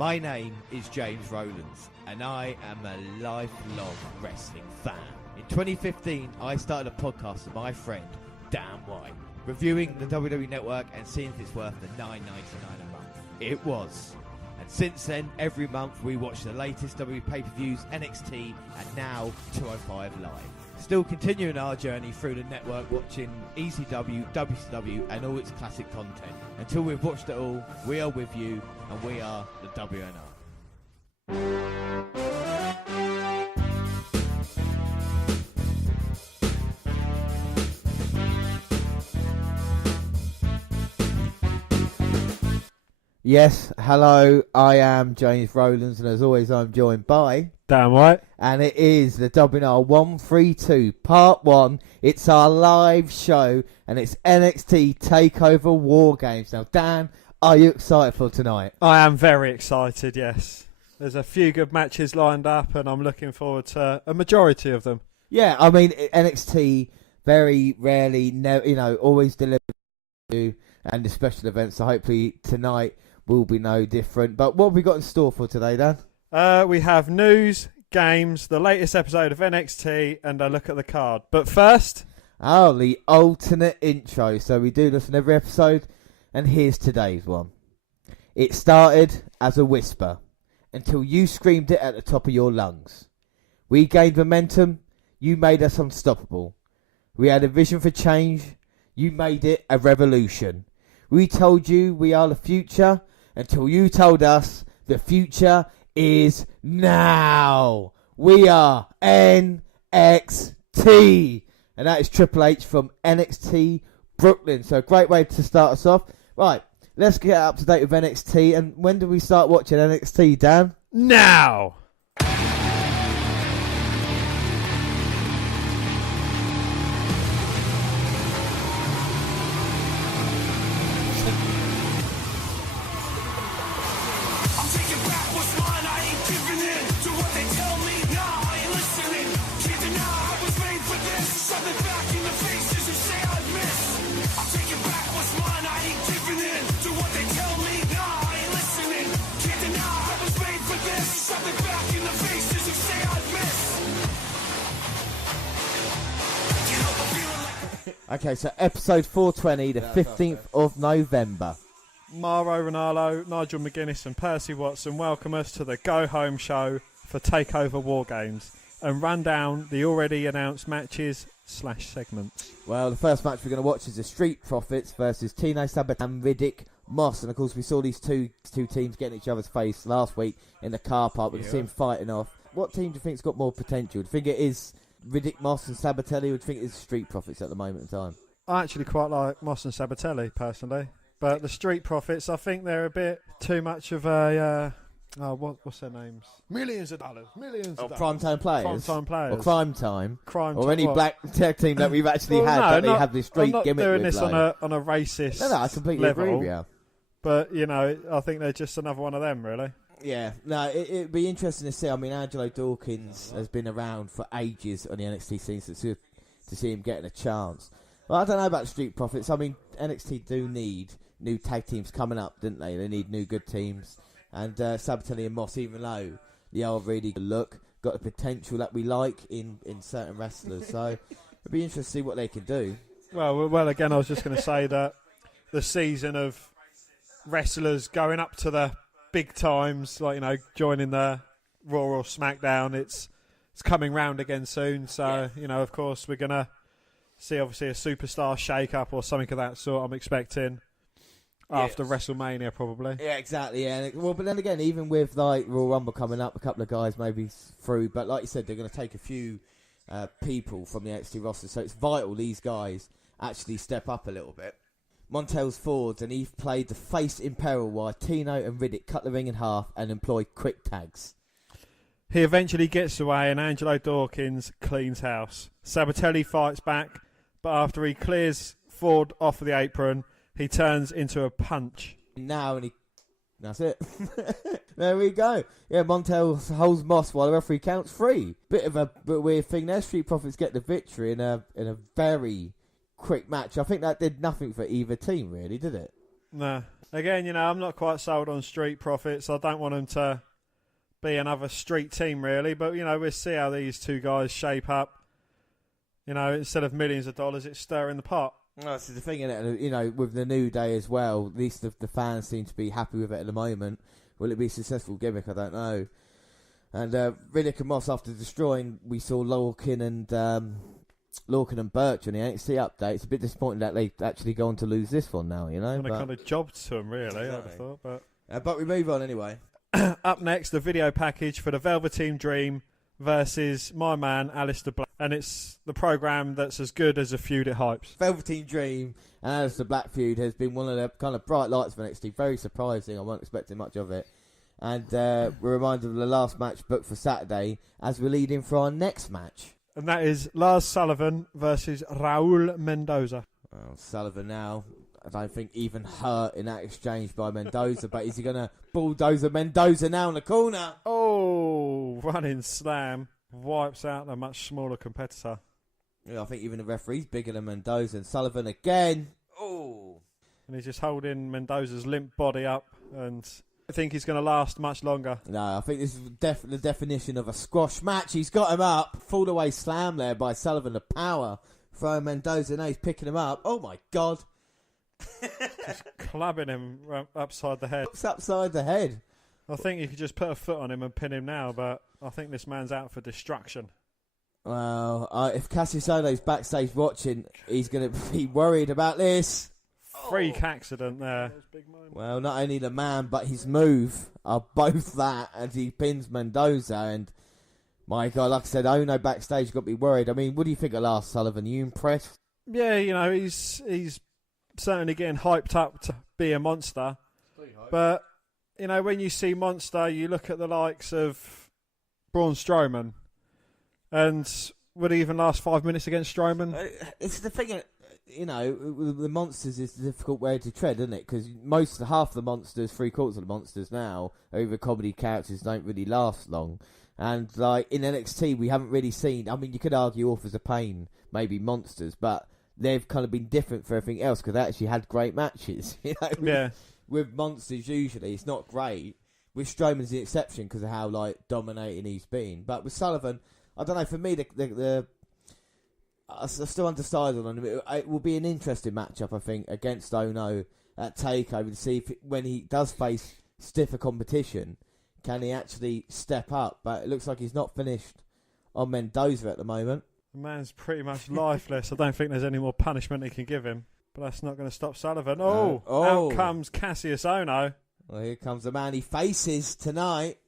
My name is James Rowlands, and I am a lifelong wrestling fan. In 2015, I started a podcast with my friend, Dan White, reviewing the WWE Network and seeing if it's worth the $9.99 a month. It was. And since then, every month we watch the latest WWE pay-per-views, NXT, and now 205 Live. Still continuing our journey through the network, watching ECW, WCW, and all its classic content. Until we've watched it all, we are with you, and we are the WNR. Yes, hello, I am James Rowlands, and as always I'm joined by... Damn right. And it is the WNR132 Part 1. It's our live show, and it's NXT Takeover Wargames. Now, Dan, are you excited for tonight? I am very excited, yes. There's a few good matches lined up, and I'm looking forward to a majority of them. Yeah, I mean, NXT very rarely, always deliver and the special events, so hopefully tonight will be no different. But what have we got in store for today, Dan? We have news, games, the latest episode of NXT, and a look at the card. But first... Oh, the alternate intro. So we do this in every episode, and here's today's one. It started as a whisper, until you screamed it at the top of your lungs. We gained momentum, you made us unstoppable. We had a vision for change, you made it a revolution. We told you we are the future, until you told us the future is now. We are NXT. And that is Triple H from NXT Brooklyn. So a great way to start us off. Right, let's get up to date with NXT. And when do we start watching NXT, Dan? Now! Okay, so episode 420, the 15th of November. Mauro Ranallo, Nigel McGuinness and Percy Watson welcome us to the go-home show for Takeover Wargames and run down the already announced matches/segments. Well, the first match we're going to watch is the Street Profits versus Tino Sabat and Riddick Moss. And, of course, we saw these two teams getting each other's face last week in the car park. We can see them fighting off. What team do you think's got more potential? Do you think it is Riddick Moss and Sabatelli, or do you think it's Street Profits at the moment in time? I actually quite like Moss and Sabatelli, personally. But the Street Profits, I think they're a bit too much of a... what's their names? Millions of dollars. Prime-time players? Prime-time players. Or Crime Time. Or any well, black tag team that we've actually had they have this street gimmick with. I'm not doing this on a racist No, I completely level, agree with you. But, I think they're just another one of them, really. Yeah, no, it'd be interesting to see. I mean, Angelo Dawkins has been around for ages on the NXT scene, so to see him getting a chance. Well, I don't know about the Street Profits. I mean, NXT do need new tag teams coming up, didn't they? They need new good teams. And Sabatelli and Moss, even though they are really good look, got the potential that we like in certain wrestlers. So it'd be interesting to see what they can do. Well, again, I was just going to say that the season of wrestlers going up to the big times, like, joining the Raw or SmackDown, it's coming round again soon. So, of course, we're going to see, obviously, a superstar shake-up or something of that sort, I'm expecting, after WrestleMania, probably. Yeah, exactly, yeah. Well, but then again, even with, Royal Rumble coming up, a couple of guys maybe through, but like you said, they're going to take a few people from the NXT roster, so it's vital these guys actually step up a little bit. Montel's Ford, and he played the face in peril while Tino and Riddick cut the ring in half and employed quick tags. He eventually gets away and Angelo Dawkins cleans house. Sabatelli fights back, but after he clears Ford off of the apron, he turns into a punch. That's it. There we go. Yeah, Montel holds Moss while the referee counts 3. Bit of a weird thing there. Street Profits get the victory in a very quick match. I think that did nothing for either team, really, did it? Nah. Again, I'm not quite sold on Street Profits. I don't want them to be another street team, really. But, we'll see how these two guys shape up. Instead of millions of dollars, it's stirring the pot. Well, that's the thing, innit? With the New Day as well, at least the fans seem to be happy with it at the moment. Will it be a successful gimmick? I don't know. And Riddick and Moss, after destroying, we saw Lorcan and Birch on the NXT update. It's a bit disappointing that they actually go on to lose this one now, And they kind of jobbed to them, really, exactly. I would have thought. But we move on anyway. Up next, the video package for the Velveteen Dream versus my man, Aleister Black. And it's the programme that's as good as a feud it hypes. Velveteen Dream and Aleister Black feud has been one of the kind of bright lights of NXT. Very surprising. I wasn't expecting much of it. And we're reminded of the last match booked for Saturday as we're leading for our next match. And that is Lars Sullivan versus Raul Mendoza. Well, Sullivan now, I don't think even hurt in that exchange by Mendoza, but is he going to bulldozer Mendoza now in the corner? Oh, running slam. Wipes out a much smaller competitor. Yeah, I think even the referee's bigger than Mendoza. And Sullivan again. Oh. And he's just holding Mendoza's limp body up, and I think he's going to last much longer. No, I think this is the definition of a squash match. He's got him up. Fall away slam there by Sullivan. The power. Throwing Mendoza. Now he's picking him up. Oh, my God. Just clubbing him upside the head. Upside the head. I think you could just put a foot on him and pin him now, but I think this man's out for destruction. Well, if Cassius Ohno's backstage watching, he's going to be worried about this. Freak accident there. Well, not only the man, but his move are both that as he pins Mendoza. And, my God, like I said, Ohno backstage got to be worried. I mean, what do you think of Lars Sullivan? Are you impressed? Yeah, he's certainly getting hyped up to be a monster. But, when you see monster, you look at the likes of Braun Strowman. And would he even last 5 minutes against Strowman? It's the thing, the monsters is a difficult way to tread, isn't it? Because half the monsters, 3/4 of the monsters now, over comedy characters, don't really last long. And like in NXT, we haven't really seen. I mean, you could argue Authors of Pain, maybe monsters, but they've kind of been different for everything else because they actually had great matches. Yeah. With monsters, usually it's not great. With Strowman's the exception because of how dominating he's been. But with Sullivan, I don't know. For me, I'm still undecided on him. It will be an interesting matchup, I think, against Ohno at TakeOver to see if when he does face stiffer competition, can he actually step up? But it looks like he's not finished on Mendoza at the moment. The man's pretty much lifeless. I don't think there's any more punishment he can give him. But that's not going to stop Sullivan. Out comes Cassius Ohno. Well, here comes the man he faces tonight.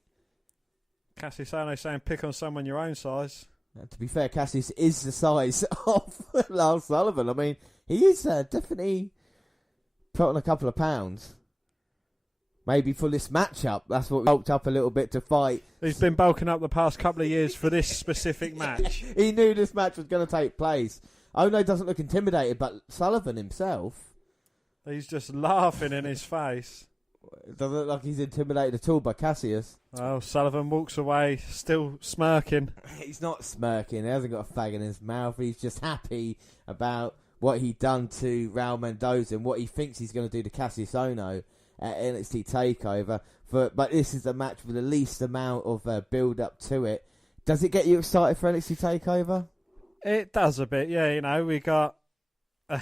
Cassius Ohno saying pick on someone your own size. To be fair, Cassius is the size of Lars Sullivan. I mean, he is definitely put on a couple of pounds. Maybe for this matchup, that's what bulked up a little bit to fight. He's been bulking up the past couple of years for this specific match. He knew this match was going to take place. Ohno doesn't look intimidated, but Sullivan himself... He's just laughing in his face. It doesn't look like he's intimidated at all by Cassius. Oh, Sullivan walks away, still smirking. He's not smirking. He hasn't got a fag in his mouth. He's just happy about what he'd done to Raul Mendoza and what he thinks he's going to do to Cassius Ohno at NXT TakeOver. But this is the match with the least amount of build-up to it. Does it get you excited for NXT TakeOver? It does a bit, yeah. We got a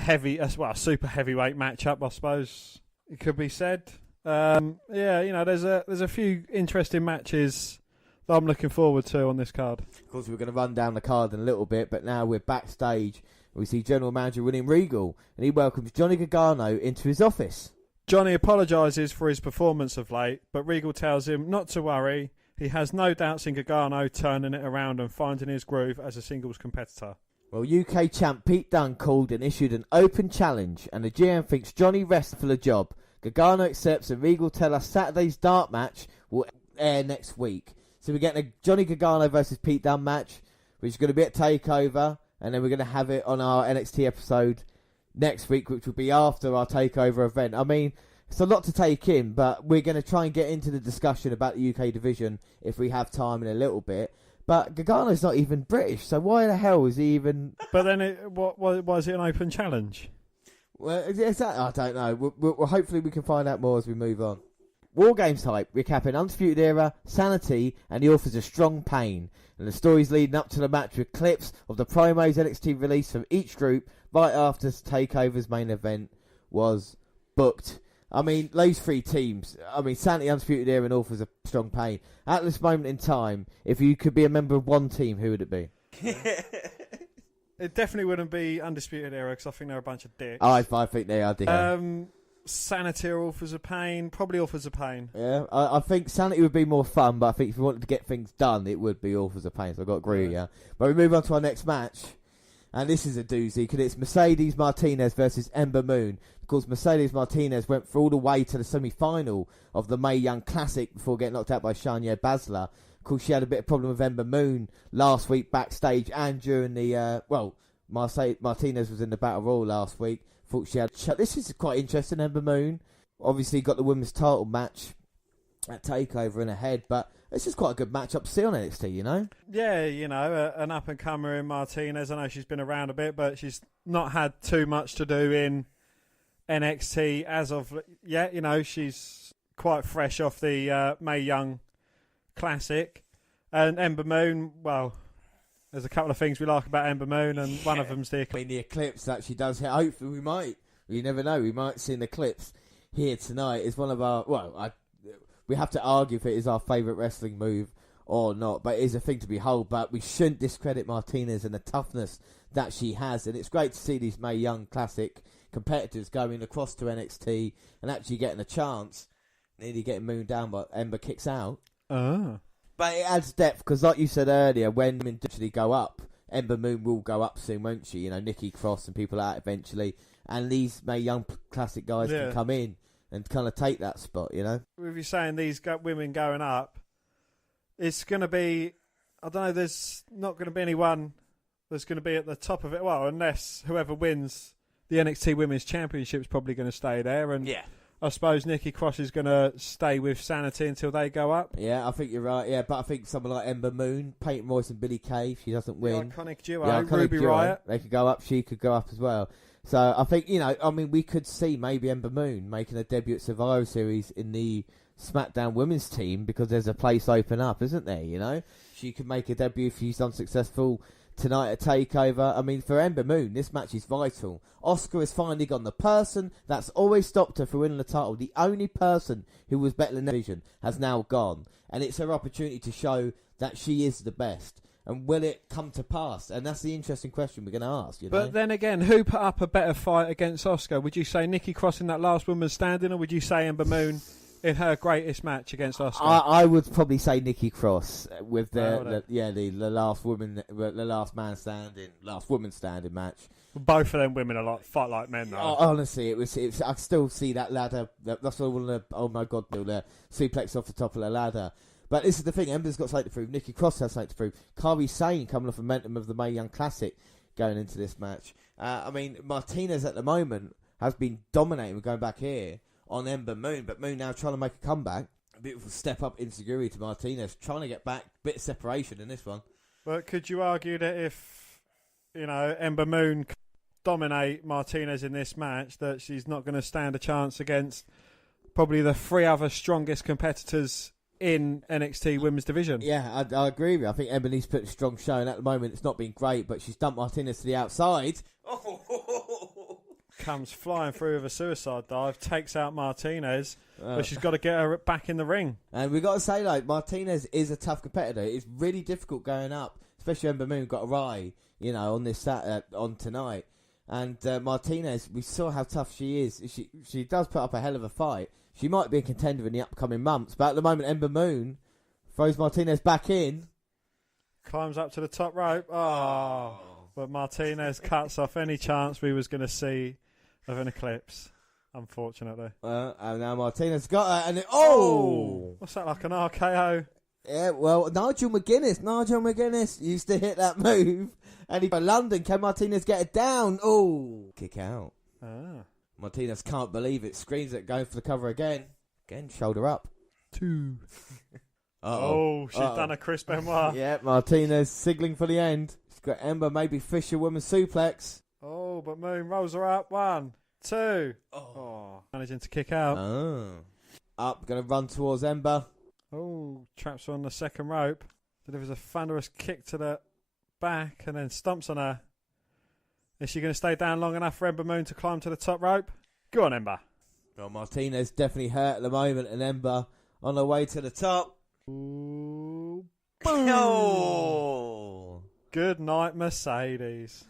super heavyweight matchup, I suppose it could be said. There's a few interesting matches that I'm looking forward to on this card. Of course, we're going to run down the card in a little bit, but now we're backstage. We see General Manager William Regal, and he welcomes Johnny Gargano into his office. Johnny apologises for his performance of late, but Regal tells him not to worry. He has no doubts in Gargano turning it around and finding his groove as a singles competitor. Well, UK champ Pete Dunne called and issued an open challenge, and the GM thinks Johnny rests for the job. Gargano accepts, and Regal tell us Saturday's dark match will air next week. So we're getting a Johnny Gargano versus Pete Dunne match, which is going to be at TakeOver, and then we're going to have it on our NXT episode next week, which will be after our TakeOver event. I mean, it's a lot to take in, but we're going to try and get into the discussion about the UK division if we have time in a little bit. But Gargano's not even British, so why the hell is he even... But then, why is it an open challenge? Well, is that? I don't know. Well, hopefully we can find out more as we move on. Wargames hype, recapping Undisputed Era, Sanity, and the authors of Strong Pain, and the stories leading up to the match with clips of the promos NXT released from each group right after Takeover's main event was booked. I mean, those three teams, Sanity, Undisputed Era, and authors of Strong Pain. At this moment in time, if you could be a member of one team, who would it be? It definitely wouldn't be Undisputed Era because I think they're a bunch of dicks. I think they are dicks. Sanity or Authors of Pain, probably Authors of Pain. Yeah, I think Sanity would be more fun, but I think if you wanted to get things done, it would be Authors of Pain, so I've got to agree with you. But we move on to our next match, and this is a doozy, because it's Mercedes Martinez versus Ember Moon. Of course, Mercedes Martinez went all the way to the semi-final of the Mae Young Classic before getting knocked out by Shania Baszler. Of course, she had a bit of problem with Ember Moon last week backstage and during the, Martinez was in the Battle Royal last week. Thought she had. This is quite interesting. Ember Moon obviously got the women's title match at Takeover in her head, but this is quite a good matchup to see on NXT, you know? Yeah, an up and comer in Martinez. I know she's been around a bit, but she's not had too much to do in NXT as of yet. She's quite fresh off the Mae Young Classic, and Ember Moon. Well, there's a couple of things we like about Ember Moon, and one of them's the eclipse that she does. Hopefully we might. You never know. We might see an eclipse here tonight. It's one of our... we have to argue if it is our favourite wrestling move or not, but it is a thing to behold. But we shouldn't discredit Martinez and the toughness that she has. And it's great to see these Mae Young Classic competitors going across to NXT and actually getting a chance. Nearly getting mooned down, but Ember kicks out. But it adds depth, because like you said earlier, when women actually go up, Ember Moon will go up soon, won't she? Nikki Cross and people like that eventually. And these Mae Young Classic guys can come in and kind of take that spot, With you saying these women going up, it's going to be... I don't know, there's not going to be anyone that's going to be at the top of it. Well, unless whoever wins the NXT Women's Championship is probably going to stay there. And I suppose Nikki Cross is going to stay with Sanity until they go up. Yeah, I think you're right. Yeah, but I think someone like Ember Moon, Peyton Royce and Billie Kay, if she doesn't win. The iconic duo, Ruby Riott. They could go up, she could go up as well. So I think, we could see maybe Ember Moon making a debut at Survivor Series in the SmackDown Women's team, because there's a place open up, isn't there, She could make a debut if she's unsuccessful tonight at Takeover. For Ember Moon, this match is vital. Asuka has finally gone. The person that's always stopped her from winning the title, the only person who was better than Vision, has now gone. And it's her opportunity to show that she is the best. And will it come to pass? And that's the interesting question we're going to ask. But then again, who put up a better fight against Asuka? Would you say Nikki Cross in that last woman standing, or would you say Ember Moon in her greatest match against Asuka? I would probably say Nikki Cross with the last woman, the last woman standing match. Both of them women are fight like men, though. Honestly, it was. I still see that ladder. That's all. Oh my God, the suplex off the top of the ladder. But this is the thing. Ember's got something to prove. Nikki Cross has something to prove. Kairi Sane coming off the momentum of the Mae Young Classic going into this match. Martinez at the moment has been dominating. We're going back here on Ember Moon, but Moon now trying to make a comeback. A beautiful step up insecurity to Martinez, trying to get back. Bit of separation in this one. But could you argue that if Ember Moon dominate Martinez in this match, that she's not going to stand a chance against probably the three other strongest competitors in NXT Women's Division? Yeah, I agree with you. I think Ember needs to put a strong show, and at the moment it's not been great, but she's dumped Martinez to the outside. Comes flying through with a suicide dive, takes out Martinez, but she's got to get her back in the ring. And we've got to say, Martinez is a tough competitor. It's really difficult going up, especially Ember Moon got a rye, on this on tonight. And Martinez, we saw how tough she is. She does put up a hell of a fight. She might be a contender in the upcoming months, but at the moment, Ember Moon throws Martinez back in. Climbs up to the top rope. But Martinez cuts off any chance we was going to see of an eclipse, unfortunately. And now Martinez got her, and what's that, like an RKO? Yeah, well, Nigel McGuinness used to hit that move, and by London, can Martinez get it down? Kick out. Martinez can't believe it, screams it, going for the cover again, shoulder up. 2. She's done a Chris Benoit. Yeah, Martinez signaling for the end. She's got Ember, maybe Fisher woman suplex. But Moon rolls her up. 1, 2. Oh. Managing to kick out. Up, going to run towards Ember. Oh, traps her on the second rope. Delivers a thunderous kick to the back and then stomps on her. Is she going to stay down long enough for Ember Moon to climb to the top rope? Go on, Ember. Well, Martinez definitely hurt at the moment, and Ember on her way to the top. Ooh, boom! Oh. Good night, Mercedes.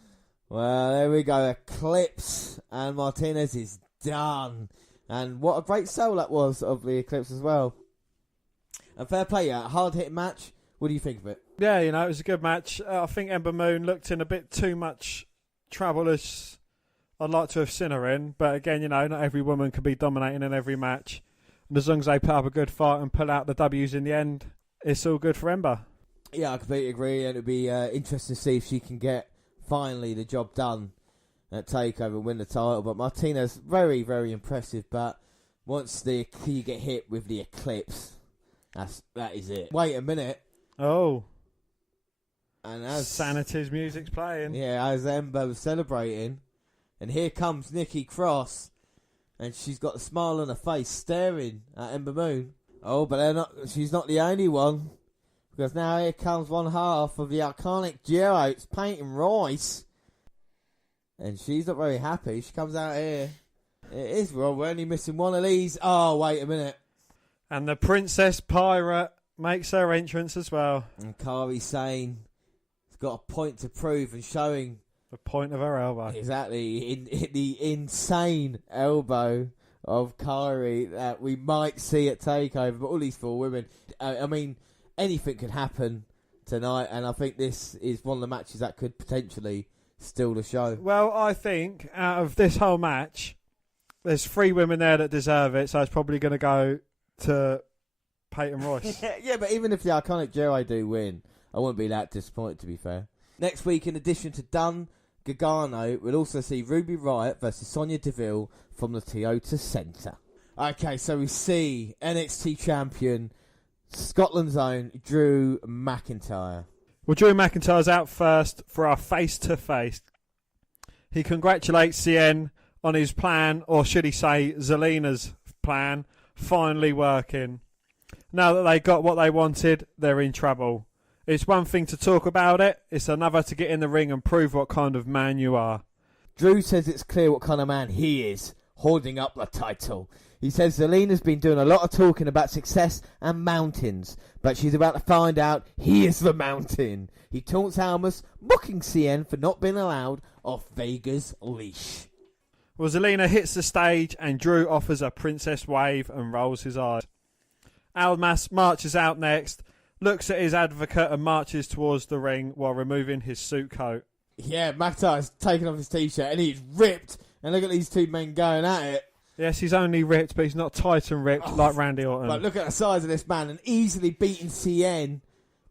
Well, there we go. Eclipse, and Martinez is done. And what a great sell that was of the Eclipse as well. And fair play, a hard-hitting match. What do you think of it? Yeah, it was a good match. I think Ember Moon looked in a bit too much trouble as I'd like to have seen her in. But again, not every woman can be dominating in every match. And as long as they put up a good fight and pull out the W's in the end, it's all good for Ember. Yeah, I completely agree. And it'll be interesting to see if she can get finally the job done at Takeover and win the title. But Martinez, very, very impressive. But once you get hit with the Eclipse, that is it. Wait a minute. Oh. And as Sanity's music's playing. Yeah, as Ember was celebrating. And here comes Nikki Cross. And she's got a smile on her face staring at Ember Moon. Oh, but she's not the only one. Because now here comes one half of the iconic duo. It's Peyton Royce. And she's not very happy. She comes out here. It is wrong. We're only missing one of these. Oh, wait a minute. And the Princess Pirate makes her entrance as well. And Kairi Sane has got a point to prove and showing the point of her elbow. Exactly. In the insane elbow of Kairi that we might see at TakeOver. But all these 4 women, I mean, anything could happen tonight. And I think this is one of the matches that could potentially steal the show. Well, I think out of this whole match, there's 3 women there that deserve it. So it's probably going to go to Peyton Royce. Yeah, but even if the iconic duo do win, I wouldn't be that disappointed, to be fair. Next week, in addition to Dunn Gargano, we'll also see Ruby Riott versus Sonya Deville from the Toyota Centre. Okay, so we see NXT champion, Scotland's own Drew McIntyre. Well, Drew McIntyre's out first for our face-to-face. He congratulates CN on his plan, or should he say Zelina's plan, finally working. Now that they got what they wanted, they're in trouble. It's one thing to talk about it, it's another to get in the ring and prove what kind of man you are. Drew says it's clear what kind of man he is, holding up the title. He says Zelina's been doing a lot of talking about success and mountains, but she's about to find out he is the mountain. He taunts Almas, mocking CN for not being allowed off Vega's leash. Well, Zelina hits the stage and Drew offers a princess wave and rolls his eyes. Almas marches out next, looks at his advocate and marches towards the ring while removing his suit coat. Yeah, McIntyre's taken off his t-shirt and he's ripped. And look at these 2 men going at it. Yes, he's only ripped, but he's not Titan ripped like Randy Orton. But look at the size of this man and easily beating CN.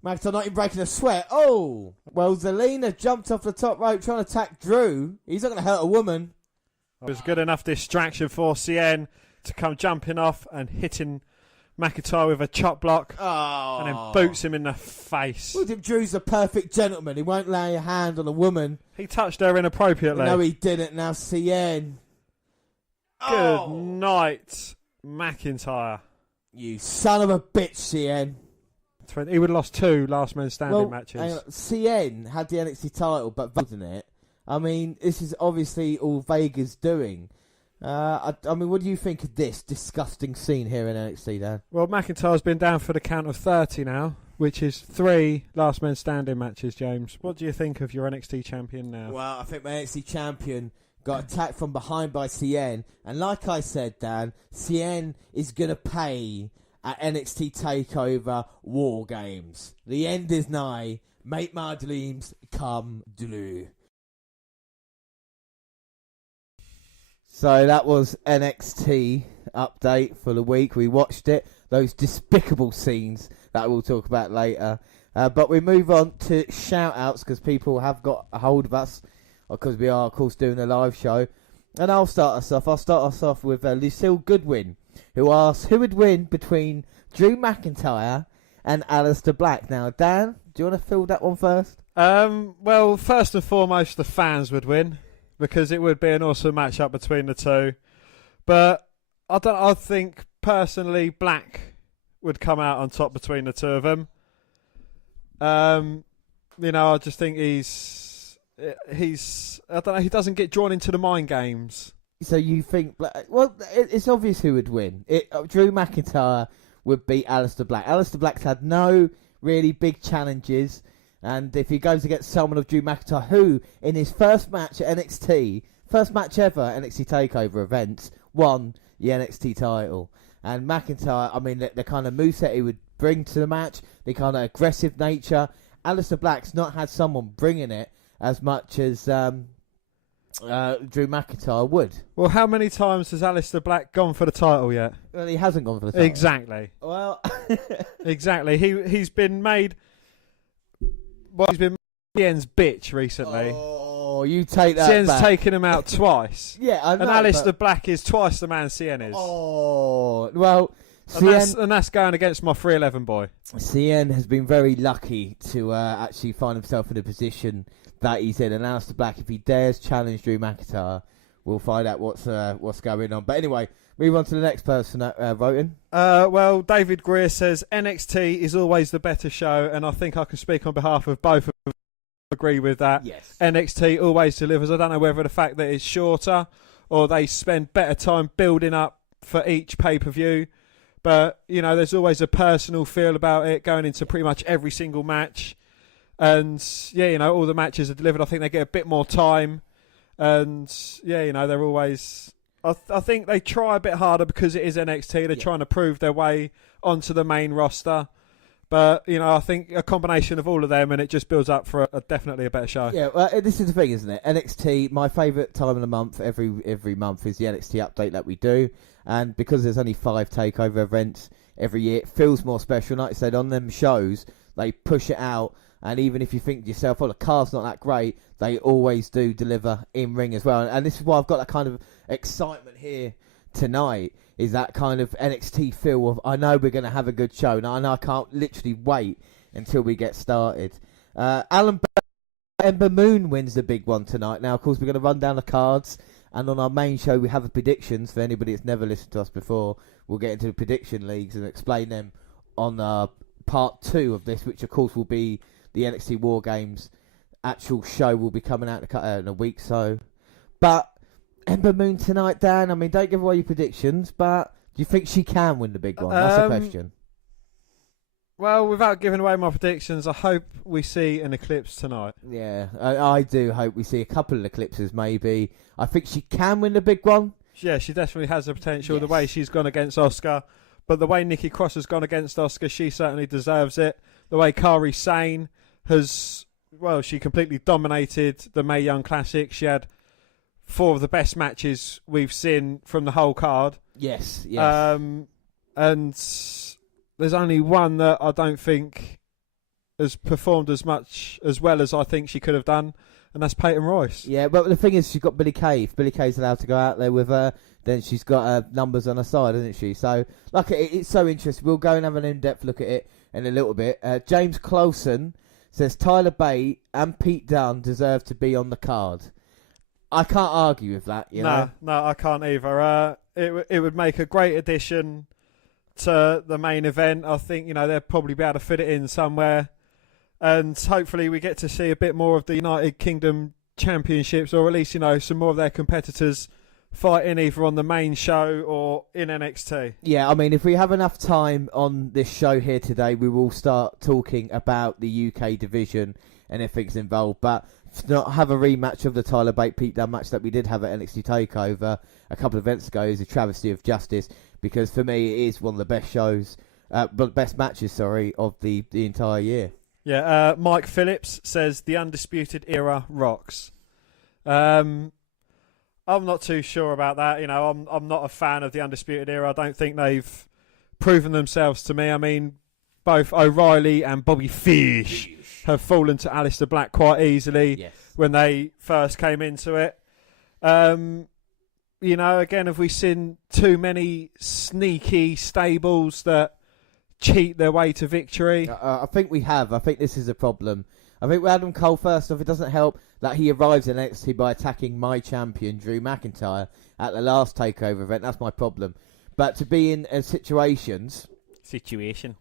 McIntyre not even breaking a sweat. Oh! Well, Zelina jumped off the top rope trying to attack Drew. He's not going to hurt a woman. It was good enough distraction for CN to come jumping off and hitting McIntyre with a chop block and then boots him in the face. Well, Drew's a perfect gentleman. He won't lay a hand on a woman. He touched her inappropriately. No, he didn't. Now CN. Good night, McIntyre. You son of a bitch, CN. He would have lost 2 last man standing matches. CN had the NXT title, but voting it. I mean, this is obviously all Vega's doing. I mean, what do you think of this disgusting scene here in NXT, Dan? Well, McIntyre's been down for the count of 30 now, which is 3 last man standing matches, James. What do you think of your NXT champion now? Well, I think my NXT champion got attacked from behind by CN. And like I said, Dan, CN is going to pay at NXT Takeover Wargames. The end is nigh. Make my dreams come true. So that was NXT update for the week. We watched it. Those despicable scenes that we'll talk about later. But we move on to shout-outs because people have got a hold of us because we are, of course, doing a live show. And I'll start us off. I'll start us off with Lucille Goodwin, who asks who would win between Drew McIntyre and Aleister Black. Now, Dan, do you want to fill that one first? Well, first and foremost, the fans would win. because it would be an awesome matchup between the two. But I think personally Black would come out on top between the two of them. I just think he's I don't know, he doesn't get drawn into the mind games. So you think... Well, it's obvious who would win. Drew McIntyre would beat Aleister Black. Aleister Black's had no really big challenges, and if he goes against someone of Drew McIntyre, who, in his first match at NXT, first match ever at NXT Takeover events, won the NXT title. And McIntyre, I mean, the kind of moveset he would bring to the match, the kind of aggressive nature, Aleister Black's not had someone bringing it as much as... Drew McIntyre would. Well, how many times has Aleister Black gone for the title yet? Well, he hasn't gone for the title. Exactly. Well, exactly. He's been made. Well, he's been CN's bitch recently. Oh, you take that CN's back. taken him out twice. Yeah, I know. And Aleister Black is twice the man CN is. Oh, well, and that's going against my 311 boy. CN has been very lucky to actually find himself in a position that he's in, and Aleister Black, if he dares challenge Drew McIntyre, we'll find out what's going on. But anyway, move on to the next person voting. Well, David Greer says NXT is always the better show, and I think I can speak on behalf of both of them. Agree with that. Yes. NXT always delivers. I don't know whether the fact that it's shorter or they spend better time building up for each pay-per-view, but there's always a personal feel about it going into pretty much every single match. And, all the matches are delivered. I think they get a bit more time. And, they're always... I think they try a bit harder because it is NXT. They're trying to prove their way onto the main roster. But, I think a combination of all of them, and it just builds up for definitely a better show. Yeah, well, this is the thing, isn't it? NXT, my favourite time of the month, every month, is the NXT update that we do. And because there's only 5 takeover events every year, it feels more special. Like I said, on them shows, they push it out. And even if you think to yourself, the card's not that great, they always do deliver in ring as well. And this is why I've got that kind of excitement here tonight, is that kind of NXT feel of, I know we're going to have a good show. And I can't literally wait until we get started. Ember Moon wins the big one tonight. Now, of course, we're going to run down the cards. And on our main show, we have the predictions. For anybody that's never listened to us before, we'll get into the prediction leagues and explain them on part 2 of this, which, of course, will be... The NXT Wargames actual show will be coming out in a week, so. But Ember Moon tonight, Dan, I mean, don't give away your predictions, but do you think she can win the big one? That's the question. Well, without giving away my predictions, I hope we see an eclipse tonight. Yeah, I do hope we see a couple of eclipses, maybe. I think she can win the big one. Yeah, she definitely has the potential, Yes. The way she's gone against Asuka. But the way Nikki Cross has gone against Asuka, she certainly deserves it. The way Kairi Sane she completely dominated the Mae Young Classic. She had 4 of the best matches we've seen from the whole card. Yes. And there's only one that I don't think has performed as well as I think she could have done, and that's Peyton Royce. Yeah, but the thing is, she's got Billie Kay. If Billie Kay's allowed to go out there with her, then she's got numbers on her side, hasn't she? So, it's so interesting. We'll go and have an in-depth look at it in a little bit. James Clowson says Tyler Bate and Pete Dunne deserve to be on the card. I can't argue with that, you know? No, I can't either. It would make a great addition to the main event. I think, they'll probably be able to fit it in somewhere. And hopefully we get to see a bit more of the United Kingdom Championships, or at least, some more of their competitors fighting either on the main show or in NXT. Yeah, I mean, if we have enough time on this show here today, we will start talking about the UK division and everything's involved. But to not have a rematch of the Tyler Bate Pete Dunne match that we did have at NXT Takeover a couple of events ago is a travesty of justice, because for me it is one of the best shows, best matches, of the entire year. Yeah, Mike Phillips says the Undisputed Era rocks. I'm not too sure about that. I'm not a fan of the Undisputed Era. I don't think they've proven themselves to me. I mean, both O'Reilly and Bobby Fish have fallen to Aleister Black quite easily when they first came into it. Again, have we seen too many sneaky stables that cheat their way to victory? I think we have. I think this is a problem. I think with Adam Cole, first off, it doesn't help that he arrives in NXT by attacking my champion, Drew McIntyre, at the last TakeOver event. That's my problem. But to be in situations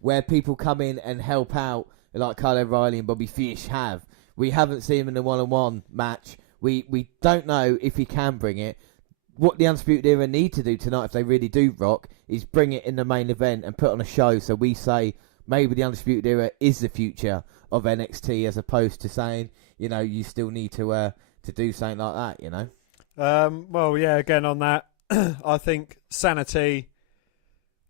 where people come in and help out, like Kyle O'Reilly and Bobby Fish have, we haven't seen him in a one-on-one match. We don't know if he can bring it. What the Undisputed Era need to do tonight, if they really do rock, is bring it in the main event and put on a show. So we say maybe the Undisputed Era is the future of NXT, as opposed to saying, you still need to do something like that, Well, yeah, again on that, I think Sanity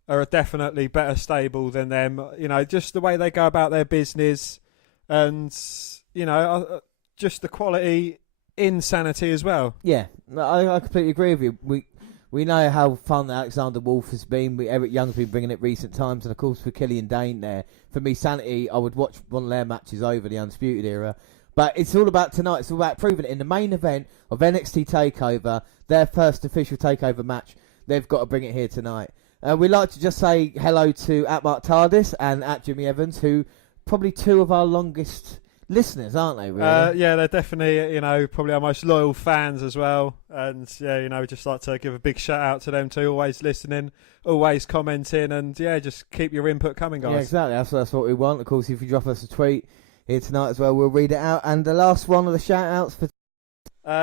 are a definitely better stable than them. Just the way they go about their business and, just the quality in Sanity as well. Yeah, I completely agree with you. We know how fun Alexander Wolf has been. Eric Young's been bringing it recent times, and of course with Killian Dane there. For me, Sanity, I would watch one of their matches over the Undisputed Era. But it's all about tonight. It's all about proving it in the main event of NXT Takeover, their first official Takeover match. They've got to bring it here tonight. We'd like to just say hello to @Mark TARDIS and @Jimmy Evans, who probably two of our longest listeners, aren't they, really? Yeah, they're definitely, probably our most loyal fans as well. And, yeah, just like to give a big shout out to them too, always listening, always commenting, and, yeah, just keep your input coming, guys. Yeah, exactly. That's what we want. Of course, if you drop us a tweet here tonight as well, we'll read it out. And the last one of the shout outs for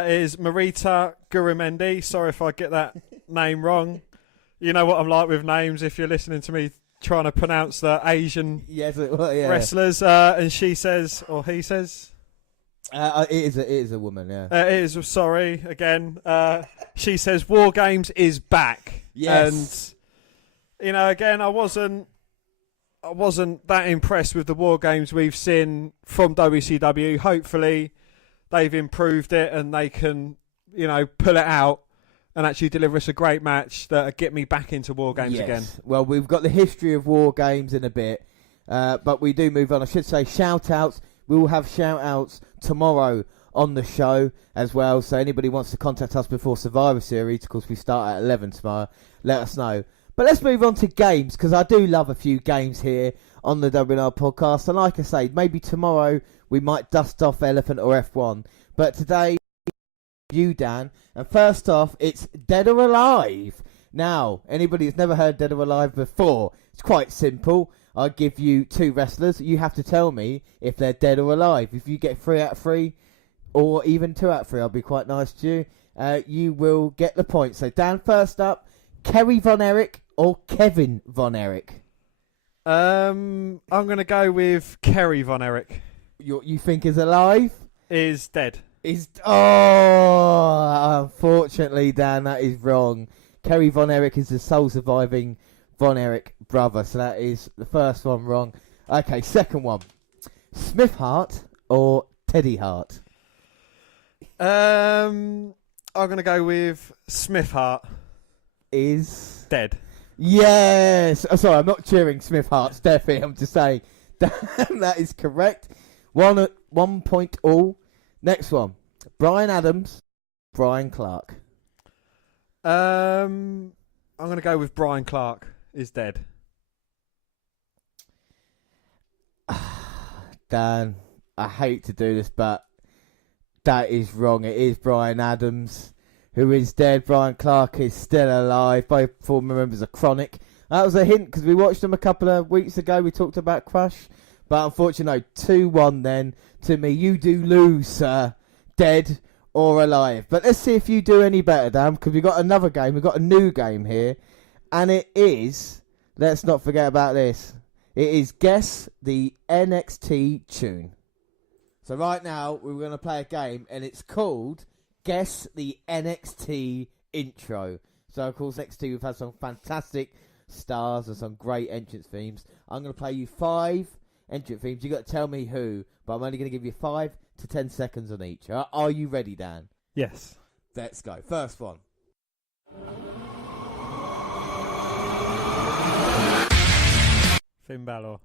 is Marita Gurumendi. Sorry if I get that name wrong. You know what I'm like with names if you're listening to me trying to pronounce the Asian wrestlers, and she says, or he says, it is a woman. Yeah, it is. Sorry again. She says Wargames is back. Yes, and again, I wasn't that impressed with the Wargames we've seen from WCW. Hopefully, they've improved it and they can, pull it out and actually deliver us a great match that'll get me back into War Games again. Well, we've got the history of War Games in a bit, but we do move on. I should say shout-outs. We will have shout-outs tomorrow on the show as well, so anybody wants to contact us before Survivor Series, of course we start at 11 tomorrow, let us know. But let's move on to games, because I do love a few games here on the WNR podcast, and like I say, maybe tomorrow we might dust off Elephant or F1, but today, you, Dan. And first off, it's Dead or Alive. Now, anybody that's never heard Dead or Alive before, it's quite simple. I'll give you two wrestlers. You have to tell me if they're dead or alive. If you get 3 out of 3, or even 2 out of 3, I'll be quite nice to you. You will get the point. So, Dan, first up, Kerry Von Erich or Kevin Von Erich? I'm going to go with Kerry Von Erich. You think is alive? Is dead. Unfortunately, Dan, that is wrong. Kerry Von Erich is the sole surviving Von Erich brother, so that is the first one wrong. Okay, second one. Smith Hart or Teddy Hart? I'm going to go with Smith Hart. Is dead. Yes. Oh, sorry, I'm not cheering Smith Hart's death here. I'm just saying that is correct. 1 point all. Next one, Brian Adams, Brian Clark. I'm going to go with Brian Clark is dead. Dan, I hate to do this, but that is wrong. It is Brian Adams who is dead. Brian Clark is still alive. Both former members of Chronic. That was a hint because we watched them a couple of weeks ago. We talked about Crush. But unfortunately, 2-1 then to me. You do lose, sir. Dead or alive. But let's see if you do any better, Dan, because we've got another game. We've got a new game here. And it is, let's not forget about this, it is Guess the NXT Tune. So right now, we're going to play a game, and it's called Guess the NXT Intro. So, of course, NXT, we've had some fantastic stars and some great entrance themes. I'm going to play you 5 entrance themes. You've got to tell me who, but I'm only going to give you 5 to 10 seconds on each. Are you ready, Dan? Yes. Let's go. First one. Finn Balor.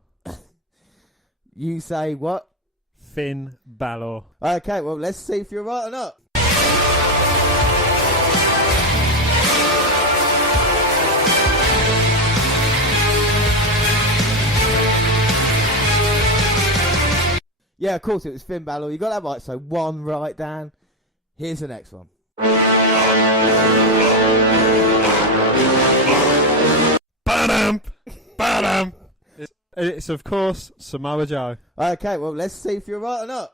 You say what? Finn Balor. Okay, well, let's see if you're right or not. Yeah, of course it was Finn Balor. You got that right. So 1 right, Dan. Here's the next one. Ba-dum! Ba-dum! It's of course Samoa Joe. Okay, well, let's see if you're right or not.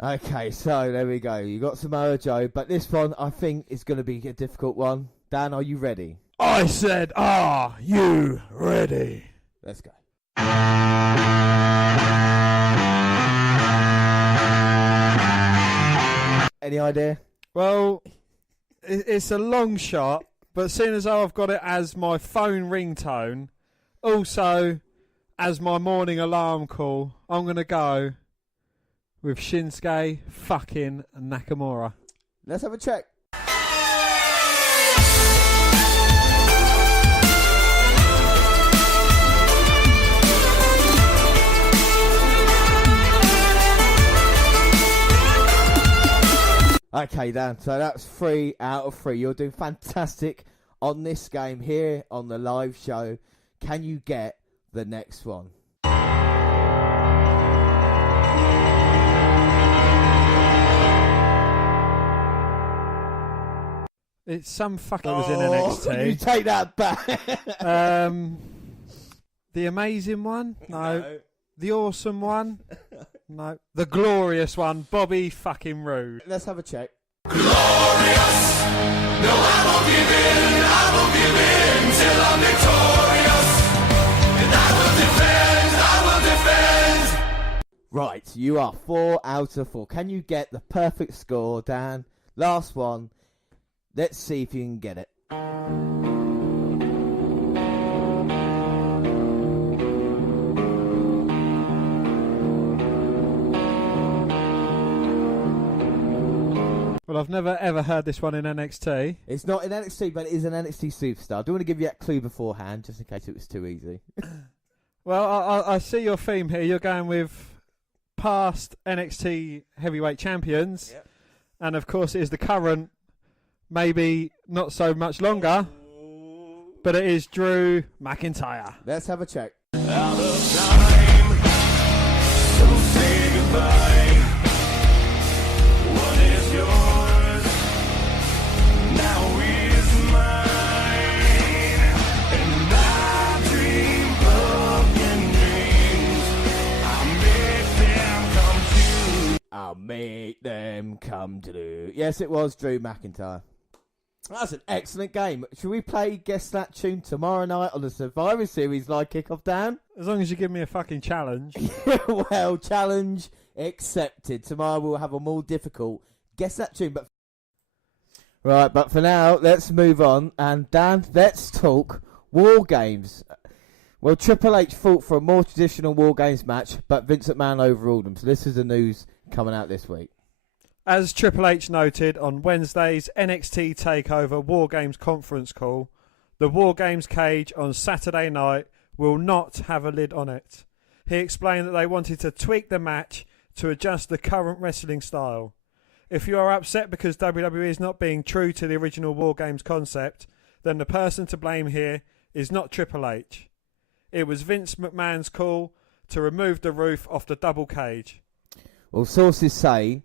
Okay, so there we go. You got Samoa Joe, but this one I think is going to be a difficult one. Dan, are you ready? I said, are you ready? Let's go. Any idea? Well, it's a long shot, but seeing as though I've got it as my phone ringtone, also as my morning alarm call, I'm going to go with Shinsuke fucking Nakamura. Let's have a check. Okay, Dan, so that's 3 out of 3. You're doing fantastic on this game here on the live show. Can you get the next one? It's some fucker that was in NXT. You take that back. The amazing one? No. The awesome one? No. The glorious one? Bobby fucking Roode. Let's have a check. Glorious! No, I won't give in till I'm victorious. And I will defend. Right, you are 4 out of 4. Can you get the perfect score, Dan? Last one. Let's see if you can get it. Well, I've never ever heard this one in NXT. It's not in NXT, but it is an NXT superstar. I don't want to give you that clue beforehand, just in case it was too easy. Well, I see your theme here. You're going with past NXT heavyweight champions. Yep. And, of course, it is the current, maybe not so much longer, but it is Drew McIntyre. Let's have a check. Out of time, so say goodbye. What is yours now is mine, and I dream broken dreams. I'll make them come true. Yes, it was Drew McIntyre. That's an excellent game. Should we play Guess That Tune tomorrow night on the Survivor Series live kickoff, Dan? As long as you give me a fucking challenge. Well, challenge accepted. Tomorrow we'll have a more difficult Guess That Tune. But for now, let's move on. And Dan, let's talk War Games. Well, Triple H fought for a more traditional War Games match, but Vince McMahon overruled him. So this is the news coming out this week. As Triple H noted on Wednesday's NXT Takeover War Games conference call, the War Games cage on Saturday night will not have a lid on it. He explained that they wanted to tweak the match to adjust the current wrestling style. If you are upset because WWE is not being true to the original War Games concept, then the person to blame here is not Triple H. It was Vince McMahon's call to remove the roof off the double cage. Well, sources say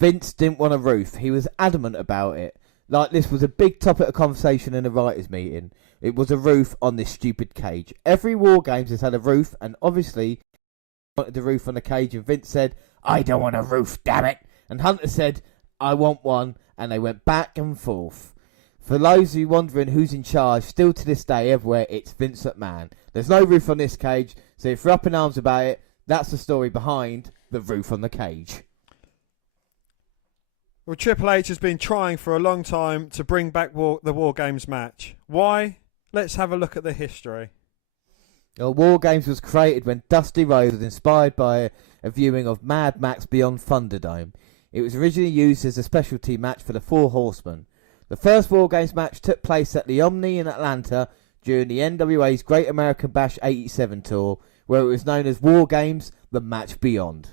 Vince didn't want a roof. He was adamant about it. Like this was a big topic of conversation in the writers' meeting. It was a roof on this stupid cage. Every War Games has had a roof, and obviously he wanted the roof on the cage, and Vince said, I don't want a roof, damn it. And Hunter said, I want one, and they went back and forth. For those of you wondering who's in charge, still to this day everywhere, it's Vince McMahon. There's no roof on this cage, so if you're up in arms about it, that's the story behind the roof on the cage. Well, Triple H has been trying for a long time to bring back the War Games match. Why? Let's have a look at the history. Well, War Games was created when Dusty Rhodes was inspired by a viewing of Mad Max Beyond Thunderdome. It was originally used as a specialty match for the Four Horsemen. The first War Games match took place at the Omni in Atlanta during the NWA's Great American Bash 87 tour, where it was known as War Games, the Match Beyond.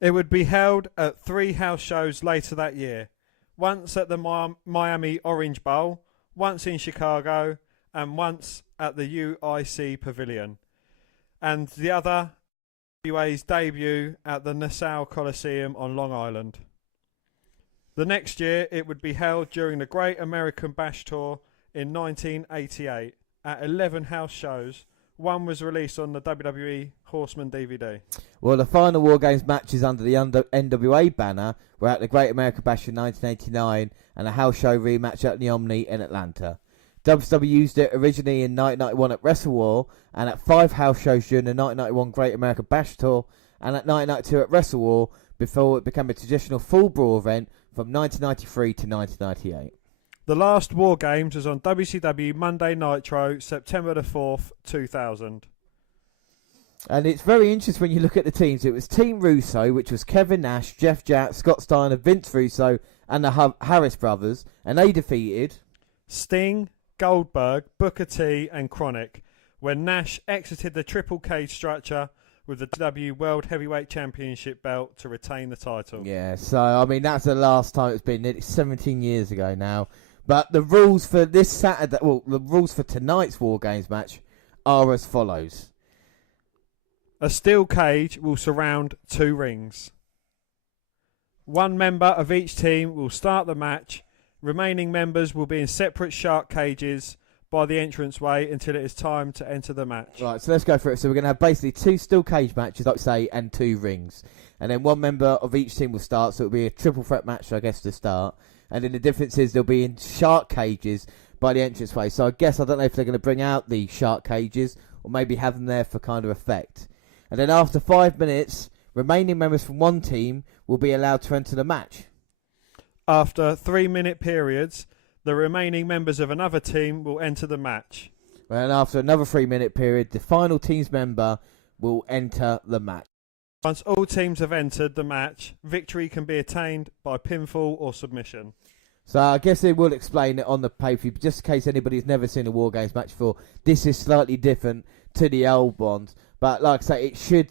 It would be held at 3 house shows later that year. Once at the Miami Orange Bowl, once in Chicago, and once at the UIC Pavilion. And the other, NWA's debut at the Nassau Coliseum on Long Island. The next year, it would be held during the Great American Bash Tour in 1988 at 11 house shows. One was released on the WWE Horseman DVD. Well, the final War Games matches under the NWA banner were at the Great American Bash in 1989 and a house show rematch at the Omni in Atlanta. WWE used it originally in 1991 at Wrestle War and at 5 house shows during the 1991 Great American Bash Tour and at 1992 at Wrestle War before it became a traditional full brawl event from 1993 to 1998. The last War Games was on WCW Monday Nitro, September the 4th, 2000. And it's very interesting when you look at the teams. It was Team Russo, which was Kevin Nash, Jeff Jarrett, Scott Steiner, Vince Russo, and the Harris brothers. And they defeated Sting, Goldberg, Booker T, and Chronic when Nash exited the Triple Cage structure with the W World Heavyweight Championship belt to retain the title. Yeah, so, I mean, that's the last time it's been. It's 17 years ago now. But the rules for this Saturday, well, the rules for tonight's War Games match are as follows. A steel cage will surround 2 rings. 1 member of each team will start the match. Remaining members will be in separate shark cages by the entranceway until it is time to enter the match. Right, so let's go for it. So we're going to have basically 2 steel cage matches, like I say, and 2 rings. And then 1 member of each team will start, so it'll be a triple threat match, I guess, to start. And then the difference is they'll be in shark cages by the entranceway. So I guess, I don't know if they're going to bring out the shark cages or maybe have them there for kind of effect. And then after 5 minutes, remaining members from one team will be allowed to enter the match. After 3-minute periods, the remaining members of another team will enter the match. And after another 3-minute period, the final team's member will enter the match. Once all teams have entered the match, victory can be attained by pinfall or submission. So I guess they will explain it on the pay-per-view, just in case anybody's never seen a War Games match before. This is slightly different to the old ones. But like I say, it should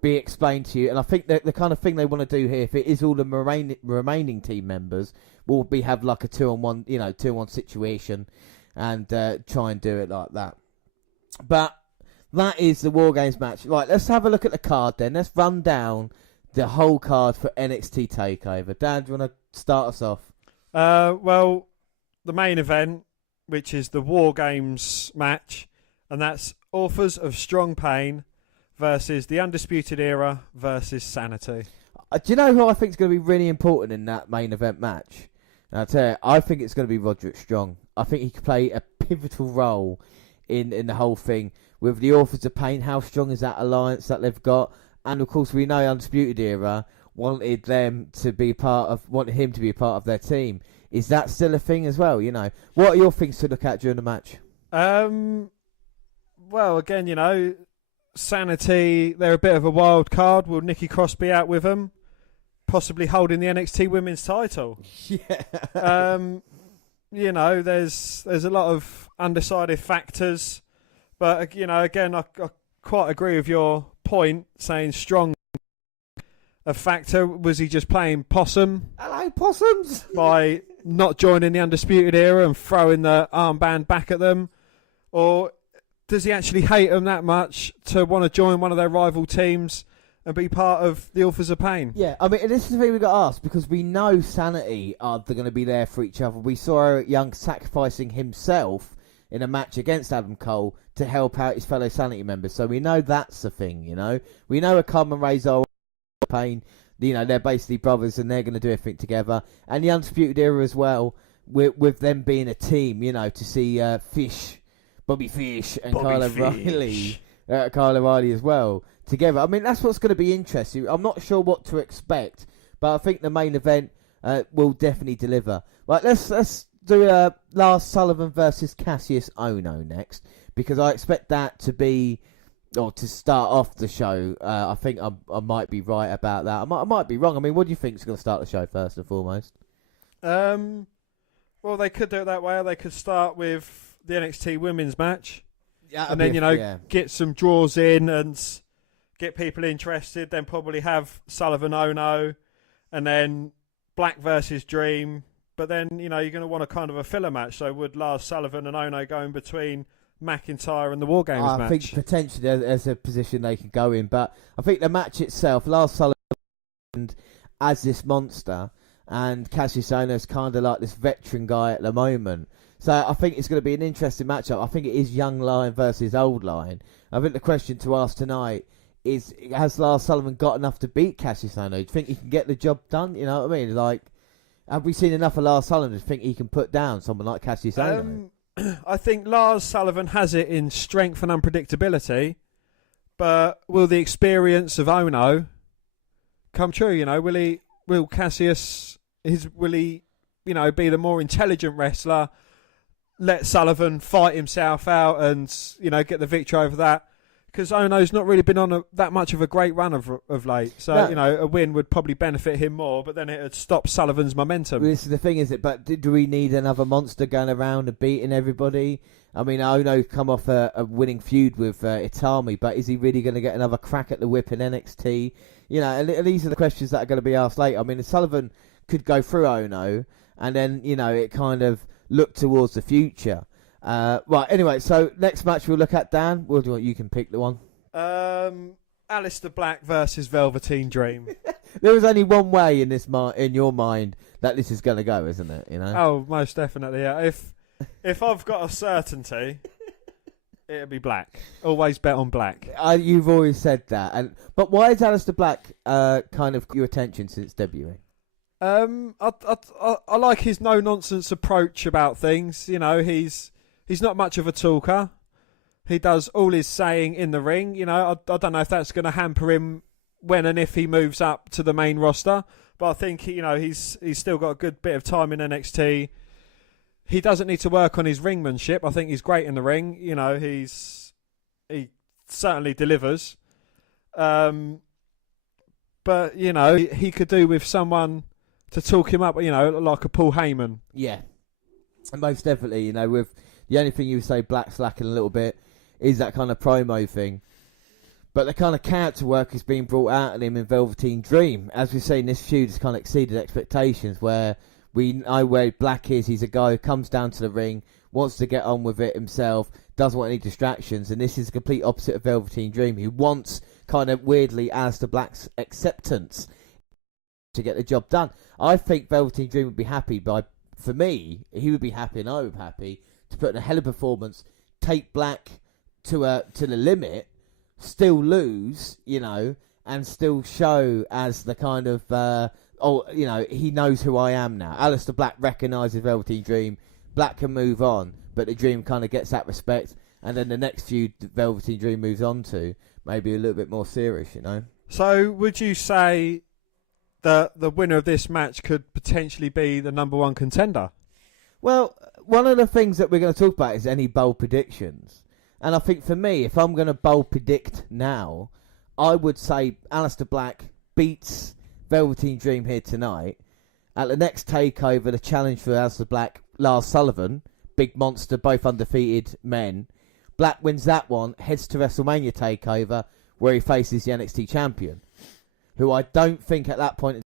be explained to you. And I think that the kind of thing they want to do here, if it is all the remaining team members, will have like a 2-on-1, 2-on-1 situation and try and do it like that. But that is the War Games match. Right, let's have a look at the card then. Let's run down the whole card for NXT Takeover. Dan, do you want to start us off? Well, the main event, which is the War Games match, and that's Authors of Strong Pain versus the Undisputed Era versus Sanity. Do you know who I think is going to be really important in that main event match? And I'll tell you, I think it's going to be Roderick Strong. I think he could play a pivotal role in the whole thing with the Authors of Pain. How strong is that alliance that they've got? And of course, we know Undisputed Era wanted him to be part of their team. Is that still a thing as well? What are your things to look at during the match? Well, again, Sanity, they're a bit of a wild card. Will Nikki Cross be out with them? Possibly holding the NXT Women's title. Yeah. There's a lot of undecided factors. But, again, I quite agree with your point, saying Strong a factor. Was he just playing possum? Hello, possums! By not joining the Undisputed Era and throwing the armband back at them? Or does he actually hate them that much to want to join one of their rival teams and be part of the Authors of Pain? Yeah, I mean, this is the thing we got to ask, because we know Sanity are going to be there for each other. We saw Eric Young sacrificing himself in a match against Adam Cole to help out his fellow Sanity members. So we know that's the thing, We know a Carmen Razor Pain, they're basically brothers and they're going to do everything together. And the Undisputed Era as well, with them being a team, to see Bobby Fish and Kyle O'Reilly as well together. I mean, that's what's going to be interesting. I'm not sure what to expect, but I think the main event will definitely deliver. Right, let's do Lars Sullivan versus Cassius Ohno next, because I expect that to be, or to start off the show. I think I might be right about that. I might be wrong. I mean, what do you think is going to start the show first and foremost? Well, they could do it that way, or they could start with the NXT Women's match, and then get some draws in and get people interested. Then probably have Sullivan Ono, and then Black versus Dream But then, you know, you're going to want a kind of a filler match. So would Lars Sullivan and Ono go in between McIntyre and the Wargames match? I think potentially there's a position they could go in. But I think the match itself, Lars Sullivan as this monster, and Cassius Ohno's kind of like this veteran guy at the moment. So I think it's going to be an interesting matchup. I think it is young Lion versus old Lion. I think the question to ask tonight is, has Lars Sullivan got enough to beat Cassius Ohno? Do you think he can get the job done? You know what I mean? Like, have we seen enough of Lars Sullivan to think he can put down someone like Cassius Ohno? I think Lars Sullivan has it in strength and unpredictability, but will the experience of Ohno come true? You know, will Cassius will he, you know, be the more intelligent wrestler? Let Sullivan fight himself out and, you know, get the victory over that. Because Ohno's not really been on that much of a great run of late. So, no. You know, a win would probably benefit him more, but then it would stop Sullivan's momentum. This is the thing, is it? But do we need another monster going around and beating everybody? I mean, Ohno's come off a winning feud with Itami, but is he really going to get another crack at the whip in NXT? You know, and these are the questions that are going to be asked later. I mean, Sullivan could go through Ohno, and then, you know, it kind of look towards the future. Right, anyway, so next match we'll look at, Dan. What do you want? You can pick the one. Aleister Black versus Velveteen Dream. There was only one way in your mind that this is going to go, isn't it? You know? Oh, most definitely, yeah. If I've got a certainty, it'll be Black. Always bet on Black. You've always said that. But why is Aleister Black kind of your attention since debuting? I like his no-nonsense approach about things. You know, he's not much of a talker. He does all his saying in the ring. You know, I don't know if that's going to hamper him when and if he moves up to the main roster. But I think, you know, he's still got a good bit of time in NXT. He doesn't need to work on his ringmanship. I think he's great in the ring. You know, he certainly delivers. But, you know, he could do with someone to talk him up, you know, like a Paul Heyman. Yeah, most definitely. You know, with the only thing you would say Black's lacking a little bit is that kind of promo thing. But the kind of character work is being brought out of him in Velveteen Dream. As we've seen, this feud has kind of exceeded expectations, where we know where Black is. He's a guy who comes down to the ring, wants to get on with it himself, doesn't want any distractions, and this is the complete opposite of Velveteen Dream, who wants, kind of weirdly, Aleister Black's acceptance to get the job done. I think Velveteen Dream would be happy for me, he would be happy and I would be happy to put in a hell of a performance, take Black to the limit, still lose, you know, and still show as the kind of, you know, he knows who I am now. Aleister Black recognises Velveteen Dream, Black can move on, but the Dream kind of gets that respect, and then the next feud that Velveteen Dream moves on to, maybe a little bit more serious, you know. So would you say that the winner of this match could potentially be the number one contender? Well, one of the things that we're going to talk about is any bold predictions. And I think for me, if I'm going to bold predict now, I would say Aleister Black beats Velveteen Dream here tonight. At the next takeover, the challenge for Aleister Black, Lars Sullivan, big monster, both undefeated men. Black wins that one, heads to WrestleMania takeover, where he faces the NXT champion, who I don't think at that point is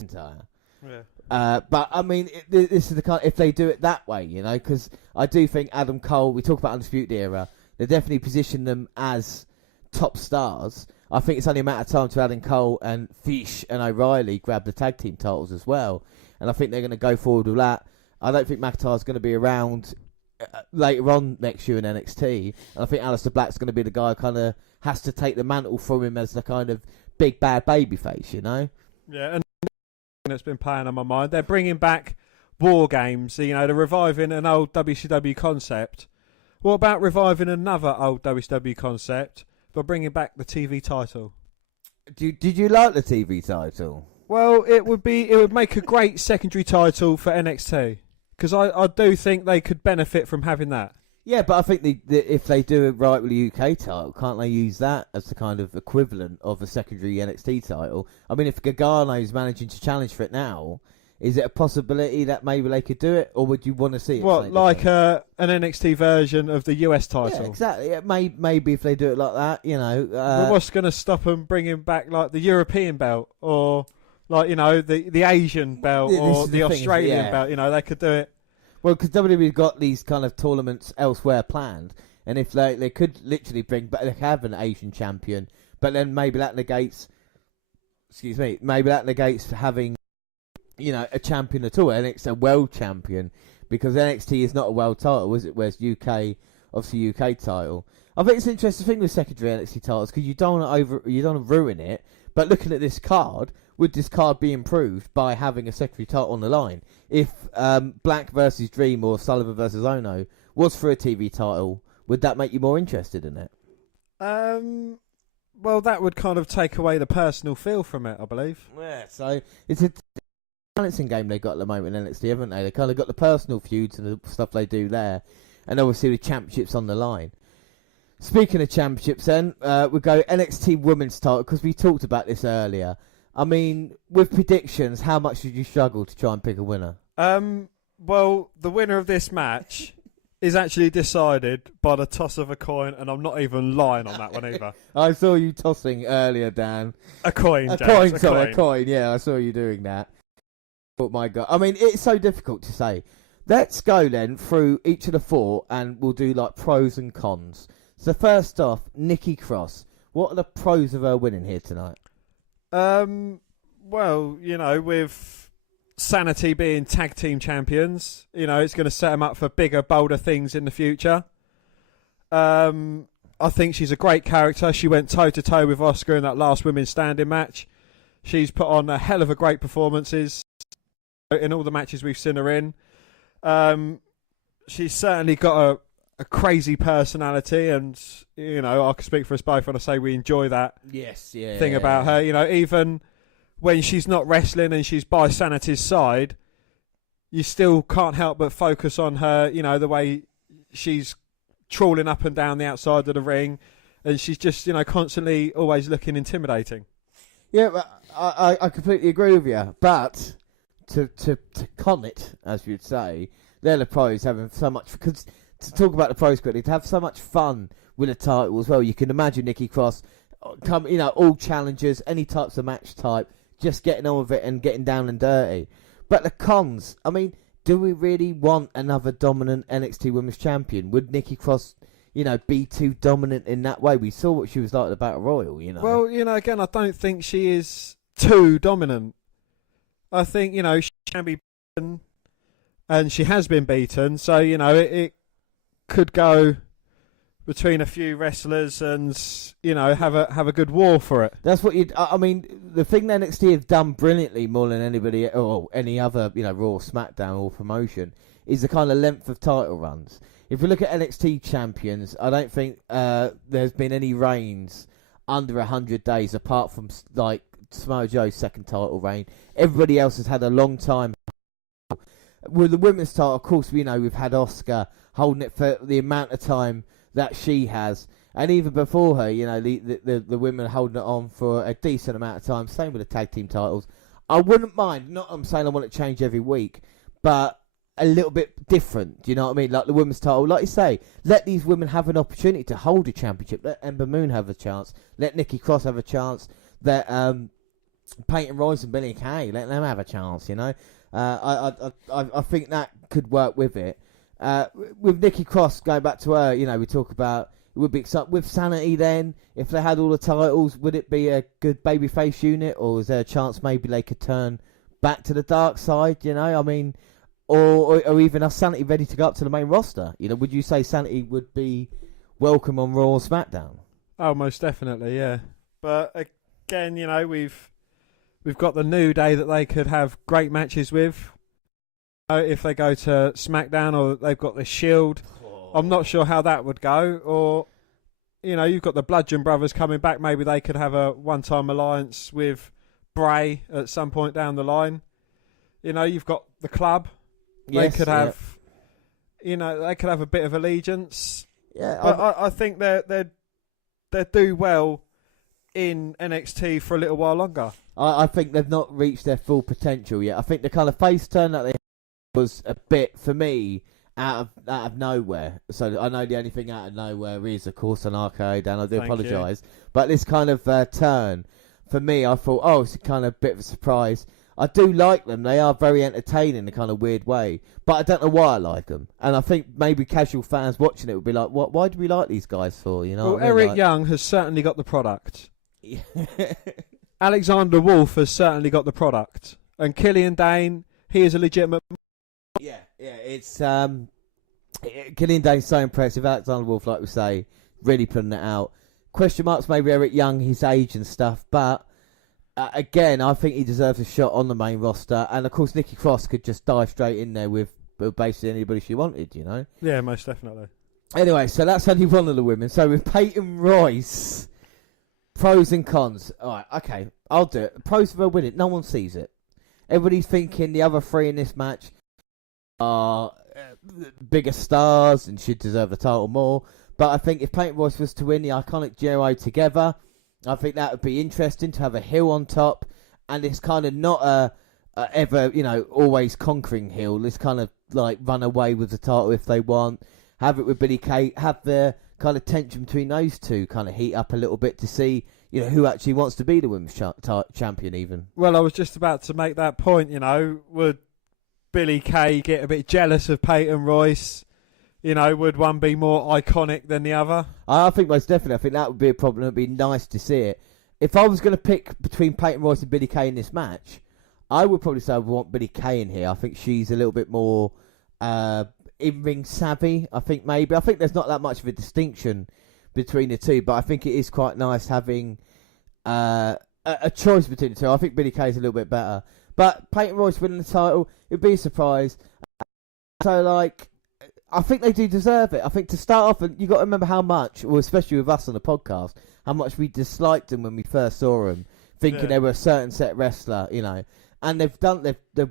entire. Yeah. But I mean, this is the kind. If they do it that way, you know, because I do think Adam Cole. We talk about Undisputed Era. They definitely position them as top stars. I think it's only a matter of time to Adam Cole and Fish and O'Reilly grab the tag team titles as well. And I think they're going to go forward with that. I don't think McIntyre's going to be around later on next year in NXT. And I think Aleister Black's going to be the guy who kind of has to take the mantle from him as the kind of big bad babyface, you know? Yeah, and that's been playing on my mind. They're bringing back Wargames. You know, they're reviving an old WCW concept. What about reviving another old WCW concept by bringing back the TV title? Did you like the TV title? Well, it would make a great secondary title for NXT, because I do think they could benefit from having that. Yeah, but I think if they do it right with the UK title, can't they use that as the kind of equivalent of a secondary NXT title? I mean, if Gargano's managing to challenge for it now, is it a possibility that maybe they could do it, or would you want to see it? What, like an NXT version of the US title? Yeah, exactly. Yeah, maybe if they do it like that, you know. But what's going to stop them bringing back like the European belt or Like, the Asian belt This or is the the thing, Australian yeah. belt. They could do it. Well, because WWE's got these kind of tournaments elsewhere planned, and if they could literally but they have an Asian champion, but then maybe that negates. Excuse me. Maybe that negates having, a champion at all, and it's a world champion, because NXT is not a world title, is it? Whereas obviously UK title. I think it's an interesting thing with secondary NXT titles, because you don't want to ruin it. But looking at this card, would this card be improved by having a secondary title on the line? If Black versus Dream or Sullivan versus Ono was for a TV title, would that make you more interested in it? Well, that would kind of take away the personal feel from it, I believe. Yeah, so it's a balancing game they got at the moment in NXT, haven't they? They kind of got the personal feuds and the stuff they do there, and obviously the championships on the line. Speaking of championships, then we go NXT Women's title, because we talked about this earlier. I mean, with predictions, how much did you struggle to try and pick a winner? Well, the winner of this match is actually decided by the toss of a coin, and I'm not even lying on that one either. I saw you tossing earlier, Dan. A coin, A James, coin, a coin. Yeah, I saw you doing that. Oh my God. I mean, it's so difficult to say. Let's go then through each of the four, and we'll do like pros and cons. So first off, Nikki Cross. What are the pros of her winning here tonight? Well, with Sanity being tag team champions, it's going to set them up for bigger, bolder things in the future. I think she's a great character. She went toe-to-toe with Asuka in that last women's standing match. She's put on a hell of a great performances in all the matches we've seen her in. She's certainly got a crazy personality, and, I can speak for us both when I say we enjoy that thing about her. Even when she's not wrestling and she's by Sanity's side, you still can't help but focus on her, the way she's trawling up and down the outside of the ring, and she's just, constantly always looking intimidating. Yeah, but I completely agree with you. But to con it, as you'd say, they're the pros having so much, because to talk about the pros quickly, to have so much fun with a title as well. You can imagine Nikki Cross all challengers, any types of match type, just getting on with it and getting down and dirty. But the cons, I mean, do we really want another dominant NXT Women's Champion? Would Nikki Cross, be too dominant in that way? We saw what she was like at the Battle Royal, Well, again, I don't think she is too dominant. I think, she can be beaten, and she has been beaten. So, it could go between a few wrestlers and, have a good war for it. That's what I mean, the thing that NXT have done brilliantly more than anybody or any other, Raw, SmackDown or promotion, is the kind of length of title runs. If we look at NXT champions, I don't think there's been any reigns under 100 days apart from like Samoa Joe's second title reign. Everybody else has had a long time. With the women's title, of course, we've had Asuka holding it for the amount of time that she has, and even before her, the women holding it on for a decent amount of time. Same with the tag team titles. I wouldn't mind. I'm saying I want it to change every week, but a little bit different. Do you know what I mean? Like the women's title, like you say, let these women have an opportunity to hold a championship. Let Ember Moon have a chance. Let Nikki Cross have a chance. Let Peyton Royce and Billie Kay, let them have a chance. I think that could work with it. With Nikki Cross, going back to her, we talk about it would be exciting. With Sanity then, if they had all the titles, would it be a good babyface unit, or is there a chance maybe they could turn back to the dark side, I mean, or even are Sanity ready to go up to the main roster? Would you say Sanity would be welcome on Raw or SmackDown? Oh, most definitely, yeah. But again, we've got the New Day that they could have great matches with. If they go to SmackDown, or they've got the Shield, I'm not sure how that would go. Or, you've got the Bludgeon Brothers coming back. Maybe they could have a one-time alliance with Bray at some point down the line. You've got the Club. Yes, they could have, they could have a bit of allegiance. Yeah, but I think they do well in NXT for a little while longer. I think they've not reached their full potential yet. I think the kind of face turn that they had was a bit, for me, out of nowhere. So I know the only thing out of nowhere is, of course, an RKO, Dan. I do apologise. But this kind of turn, for me, I thought, oh, it's kind of a bit of a surprise. I do like them. They are very entertaining in a kind of weird way. But I don't know why I like them. And I think maybe casual fans watching it would be like, "What? Why do we like these guys for?" You know. Well, what I mean? Eric Like, Young has certainly got the product. Alexander Wolf has certainly got the product. And Killian Dane, he is a legitimate... Yeah, it's... Killian Dane's so impressive. Alexander Wolf, like we say, really putting it out. Question marks maybe Eric Young, his age and stuff, but... again, I think he deserves a shot on the main roster. And, of course, Nikki Cross could just dive straight in there with basically anybody she wanted, you know? Yeah, most definitely. Anyway, so that's only one of the women. So with Peyton Royce, pros and cons. All right, okay, I'll do it. Pros of her winning, no one sees it. Everybody's thinking the other three in this match are bigger stars and should deserve the title more. But I think if Peyton Royce was to win the iconic duo together... I think that would be interesting to have a heel on top, and it's kind of not a ever, always conquering heel. It's kind of like run away with the title if they want. Have it with Billie Kay. Have the kind of tension between those two kind of heat up a little bit to see, who actually wants to be the women's champion even. Well, I was just about to make that point, would Billie Kay get a bit jealous of Peyton Royce? Would one be more iconic than the other? I think most definitely. I think that would be a problem. It would be nice to see it. If I was going to pick between Peyton Royce and Billie Kay in this match, I would probably say I would want Billie Kay in here. I think she's a little bit more in-ring savvy. I think there's not that much of a distinction between the two, but I think it is quite nice having a choice between the two. I think Billie Kay's a little bit better. But Peyton Royce winning the title, it would be a surprise. So, I think they do deserve it. I think to start off, and you've got to remember how much, well, especially with us on the podcast, how much we disliked them when we first saw them, thinking they were a certain set wrestler, And they've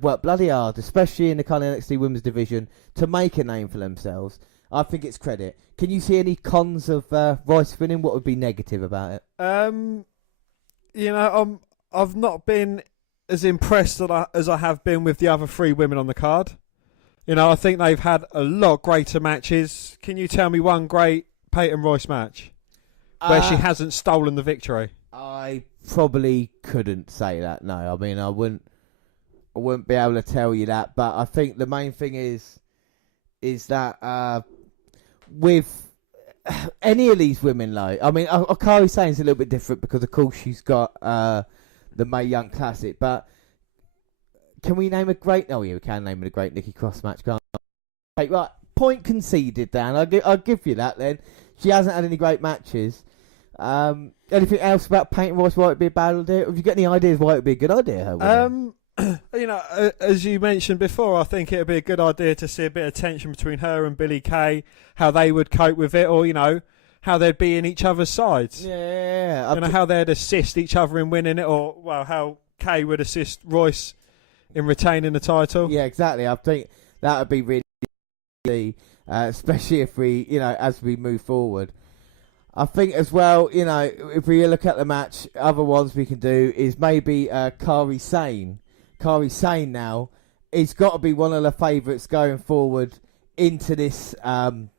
worked bloody hard, especially in the kind of NXT Women's Division, to make a name for themselves. I think it's credit. Can you see any cons of Royce winning? What would be negative about it? I've not been as impressed as I have been with the other three women on the card. I think they've had a lot greater matches. Can you tell me one great Peyton Royce match where she hasn't stolen the victory? I probably couldn't say that. No, I mean I wouldn't be able to tell you that. But I think the main thing is that with any of these women, though, I mean, Akari Sane's a little bit different because of course she's got the Mae Young Classic, but. Can we name a great... Oh, yeah, we can name a great Nikki Cross match, can't we? Okay, right, point conceded, Dan. I'll give you that, then. She hasn't had any great matches. Anything else about Peyton Royce, why it would be a bad idea? Have you got any ideas why it would be a good idea? As you mentioned before, I think it would be a good idea to see a bit of tension between her and Billie Kay, how they would cope with it, or, how they'd be in each other's sides. Yeah. How they'd assist each other in winning it, or, well, how Kay would assist Royce in retaining the title. Yeah, exactly. I think that would be really, especially if we, as we move forward. I think as well, if we look at the match, other ones we can do is maybe Kairi Sane. Kairi Sane now is got to be one of the favourites going forward into this matchup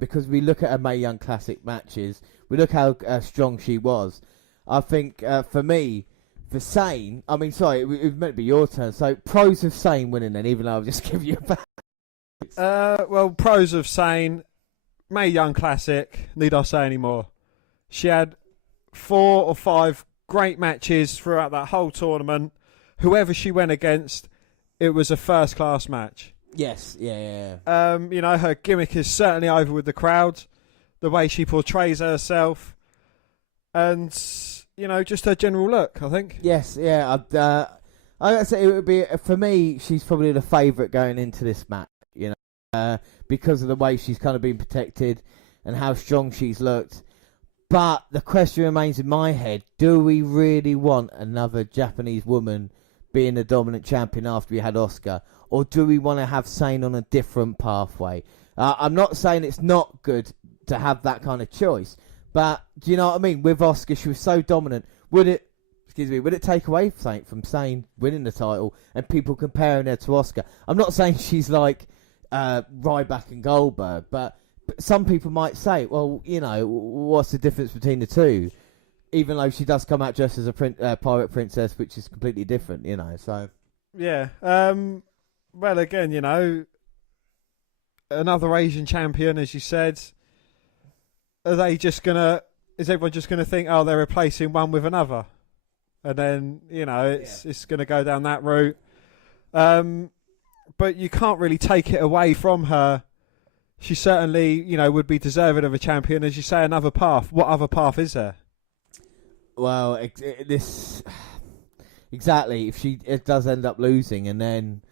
because we look at her Mae Young Classic matches. We look how strong she was. I think for me, for Sane, I mean, sorry, it was meant to be your turn. So, pros of Sane winning then, even though I'll just give you a back. Well, pros of Sane, Mae Young Classic, need I say any more? She had 4 or 5 great matches throughout that whole tournament. Whoever she went against, it was a first-class match. Yes, yeah. Her gimmick is certainly over with the crowd. The way she portrays herself. And... just her general look, I think. Yes, yeah. I gotta say it would be for me. She's probably the favourite going into this match, because of the way she's kind of been protected and how strong she's looked. But the question remains in my head: do we really want another Japanese woman being the dominant champion after we had Asuka, or do we want to have Sane on a different pathway? I'm not saying it's not good to have that kind of choice. But do you know what I mean? With Asuka, she was so dominant. Would it take away from Sane winning the title and people comparing her to Asuka? I'm not saying she's like Ryback and Goldberg, but some people might say, well, what's the difference between the two? even though she does come out just as a pirate princess, which is completely different, you know. So yeah. Well, again, you know, another Asian champion, as you said. Are they just gonna? Is everyone just gonna think, oh, they're replacing one with another, and then you know it's gonna go down that route. But you can't really take it away from her. She certainly, you know, would be deserving of a champion. As you say, another path. What other path is there? Well, this exactly. If it does end up losing, and then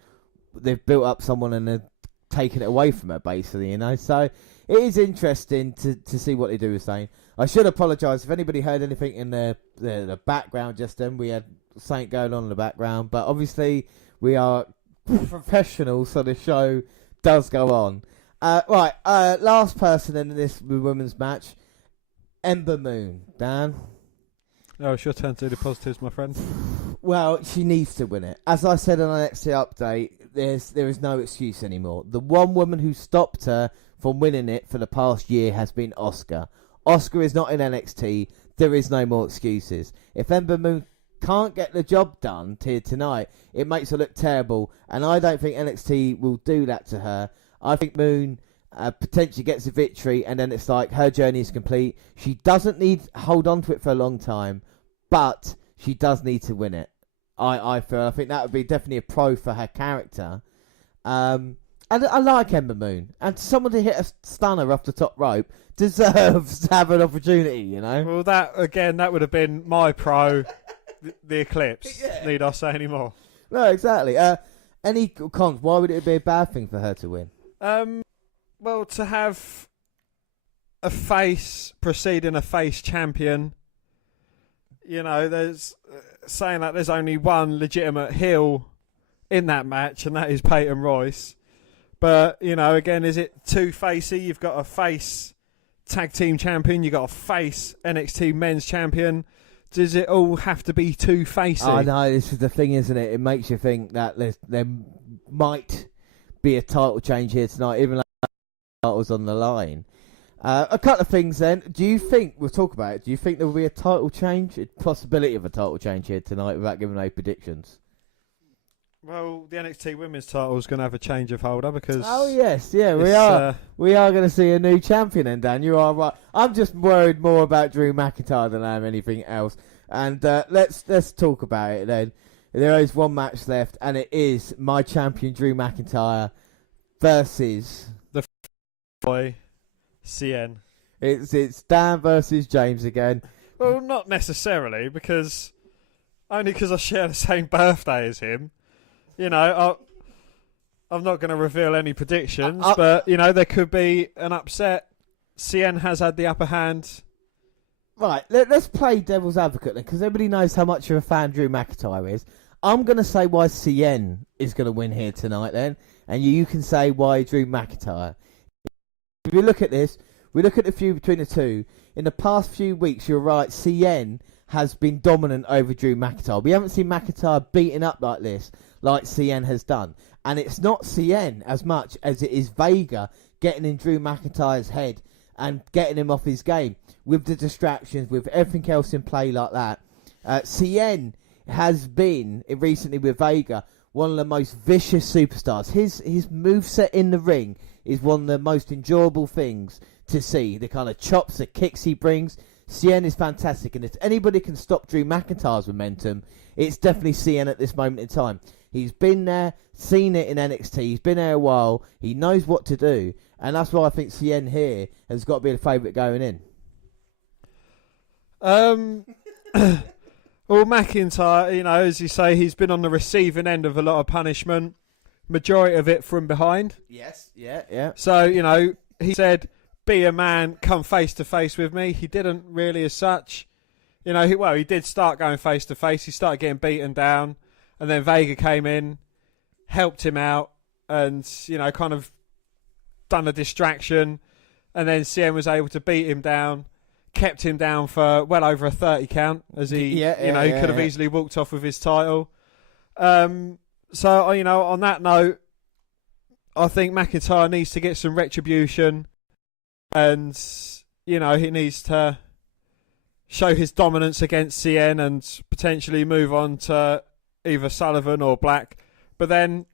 they've built up someone and they're taking it away from her, basically, you know. So it is interesting to see what they do with Zane. I should apologise if anybody heard anything in the background just then. We had something going on in the background, but obviously we are professionals, so the show does go on. Right, last person in this women's match, Ember Moon. Dan? Oh, it's your turn to do the positives, my friend. Well, she needs to win it. As I said on the Nxt update, there is no excuse anymore. The one woman who stopped her from winning it for the past year has been Asuka. Asuka is not in NXT. There is no more excuses. If Ember Moon can't get the job done here tonight, it makes her look terrible, and I don't think NXT will do that to her. I think Moon potentially gets a victory, and then it's like her journey is complete. She doesn't need to hold on to it for a long time, but she does need to win it. I think that would be definitely a pro for her character. And I like Ember Moon, and someone to hit a stunner off the top rope deserves to have an opportunity, you know. Well, that would have been my pro, the Eclipse. Yeah. Need I say any more? No, exactly. Any cons? Why would it be a bad thing for her to win? Well, to have a face preceding a face champion, you know, there's saying that there's only one legitimate heel in that match, and that is Peyton Royce. But, you know, again, is it too facey? You've got a face tag team champion, you've got a face NXT men's champion. Does it all have to be too facey? I know, this is the thing, isn't it? It makes you think that there might be a title change here tonight, even though the title's on the line. A couple of things then. Do you think, we'll talk about it, do you think there will be a title change, a possibility of a title change here tonight without giving no predictions? Well, the NXT Women's title is going to have a change of holder because... Oh, yes, yeah, we are. We are going to see a new champion then, Dan. You are right. I'm just worried more about Drew McIntyre than I am anything else. And let's talk about it then. There is one match left, and it is my champion, Drew McIntyre, versus... the boy, CN. It's Dan versus James again. Well, not necessarily, because... Only because I share the same birthday as him. You know, I'm not going to reveal any predictions, but, you know, there could be an upset. CN has had the upper hand. Right, let's play devil's advocate then, because everybody knows how much of a fan Drew McIntyre is. I'm going to say why CN is going to win here tonight then, and you can say why Drew McIntyre. If we look at this, we look at the feud between the two. In the past few weeks, you're right, CN has been dominant over Drew McIntyre. We haven't seen McIntyre beaten up like this, like CN has done. And it's not CN as much as it is Vega getting in Drew McIntyre's head and getting him off his game with the distractions, with everything else in play like that. CN has been, recently with Vega, one of the most vicious superstars. His moveset in the ring is one of the most enjoyable things to see. The kind of chops, the kicks he brings. CN is fantastic, and if anybody can stop Drew McIntyre's momentum, it's definitely CN at this moment in time. He's been there, seen it in NXT, he's been there a while, he knows what to do, and that's why I think CN here has got to be the favourite going in. Well, McIntyre, you know, as you say, he's been on the receiving end of a lot of punishment, majority of it from behind. Yes, yeah. So, you know, he said, be a man, come face to face with me. He didn't really as such. You know, he did start going face to face. He started getting beaten down. And then Vega came in, helped him out, and, you know, kind of done a distraction. And then CM was able to beat him down, kept him down for well over a 30 count, as he, he could have easily walked off with his title. So, you know, on that note, I think McIntyre needs to get some retribution. And, you know, he needs to show his dominance against CN and potentially move on to either Sullivan or Black. But then,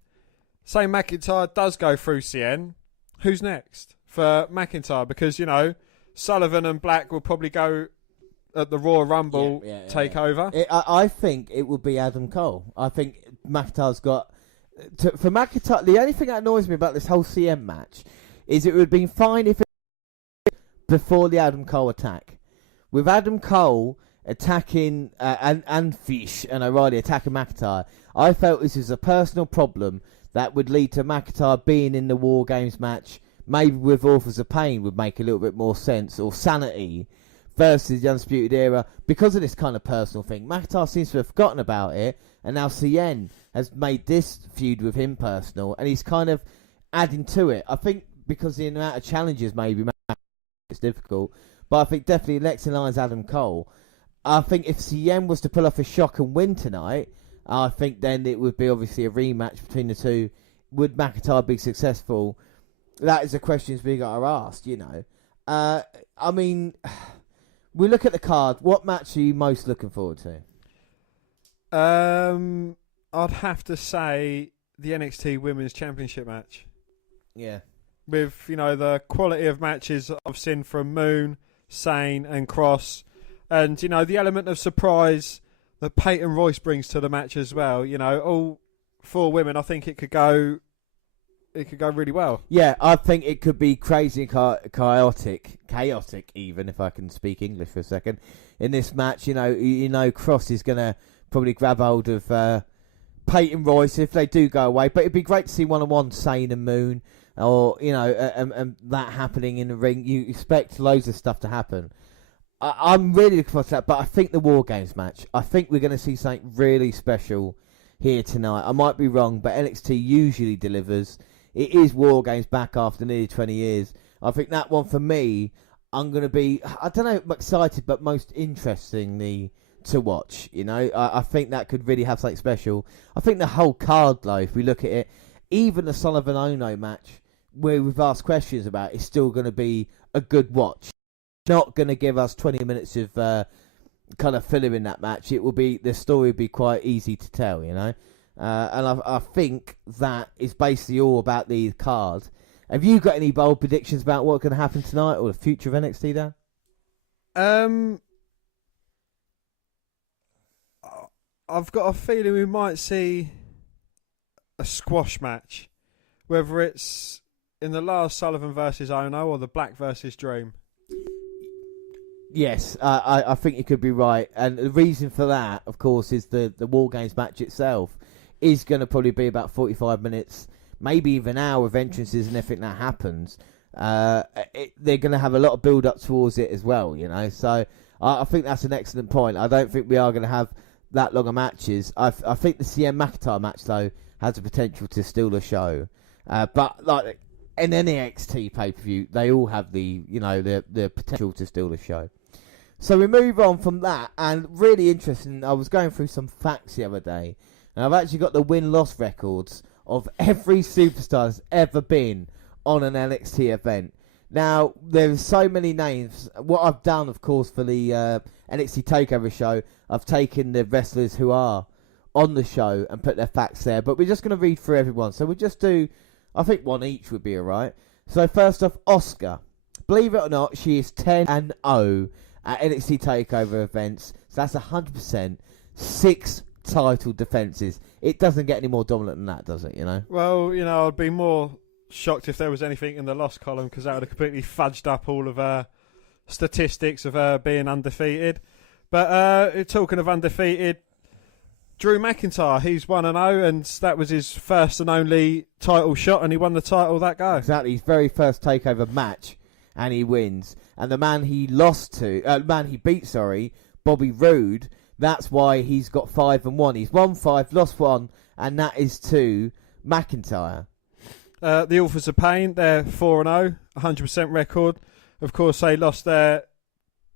say McIntyre does go through CN, who's next for McIntyre? Because, you know, Sullivan and Black will probably go at the Royal Rumble takeover. I think it will be Adam Cole. I think McIntyre's got... for McIntyre, the only thing that annoys me about this whole CM match is it would have been fine if it before the Adam Cole attack. With Adam Cole attacking and Fish and O'Reilly attacking McIntyre, I felt this was a personal problem that would lead to McIntyre being in the War Games match. Maybe with Authors of Pain would make a little bit more sense, or Sanity versus the Undisputed Era, because of this kind of personal thing. McIntyre seems to have forgotten about it, and now CN has made this feud with him personal, and he's kind of adding to it. I think because the amount of challenges maybe it's difficult, but I think definitely next in line is Adam Cole. I think if CN was to pull off a shock and win tonight, I think then it would be obviously a rematch between the two. Would McIntyre be successful? That is a question we got asked, you know. I mean, we look at the card. What match are you most looking forward to? I'd have to say the NXT Women's Championship match. Yeah. With, you know, the quality of matches I've seen from Moon, Sane and Cross. And, you know, the element of surprise that Peyton Royce brings to the match as well. You know, all 4 women, I think it could go really well. Yeah, I think it could be crazy and chaotic even, if I can speak English for a second. In this match, you know, Cross is going to probably grab hold of Peyton Royce if they do go away. But it'd be great to see one-on-one Sane and Moon, or, you know, and that happening in the ring. You expect loads of stuff to happen. I'm really looking forward to that, but I think the War Games match, I think we're going to see something really special here tonight. I might be wrong, but NXT usually delivers. It is War Games back after nearly 20 years. I think that one, for me, I'm going to be, I don't know, excited, but most interestingly to watch. You know, I think that could really have something special. I think the whole card, though, if we look at it, even the Sullivan Ono match, where we've asked questions about, is still going to be a good watch. Not going to give us 20 minutes of kind of filler in that match. It will be, the story will be quite easy to tell, you know. And I think that is basically all about the card. Have you got any bold predictions about what's going to happen tonight or the future of NXT, Dan? I've got a feeling we might see a squash match, whether it's in the last Sullivan versus Ono or the Black versus Dream. Yes, I think you could be right. And the reason for that, of course, is the War Games match itself is going to probably be about 45 minutes, maybe even an hour of entrances and everything that happens. They're going to have a lot of build-up towards it as well, you know. So I think that's an excellent point. I don't think we are going to have that long of matches. I think the CM McIntyre match, though, has the potential to steal the show. But like in any NXT pay-per-view, they all have the potential to steal the show. So we move on from that, and really interesting, I was going through some facts the other day, and I've actually got the win-loss records of every superstar that's ever been on an NXT event. Now, there's so many names. What I've done, of course, for the NXT Takeover show, I've taken the wrestlers who are on the show and put their facts there, but we're just going to read through everyone. So we'll just do, I think one each would be alright. So first off, Asuka. Believe it or not, she is 10-0 at NXT Takeover events. So that's 100%. 6 title defences. It doesn't get any more dominant than that, does it, you know? Well, you know, I'd be more shocked if there was anything in the loss column, because that would have completely fudged up all of her statistics of her being undefeated. But talking of undefeated, Drew McIntyre, he's 1-0, and that was his first and only title shot, and he won the title that go. Exactly, his very first takeover match, and he wins. And the man he beat, Bobby Roode, that's why he's got 5-1. He's won 5, lost 1, and that is to McIntyre. The Authors of Pain, they're 4-0, 100% record. Of course, they lost their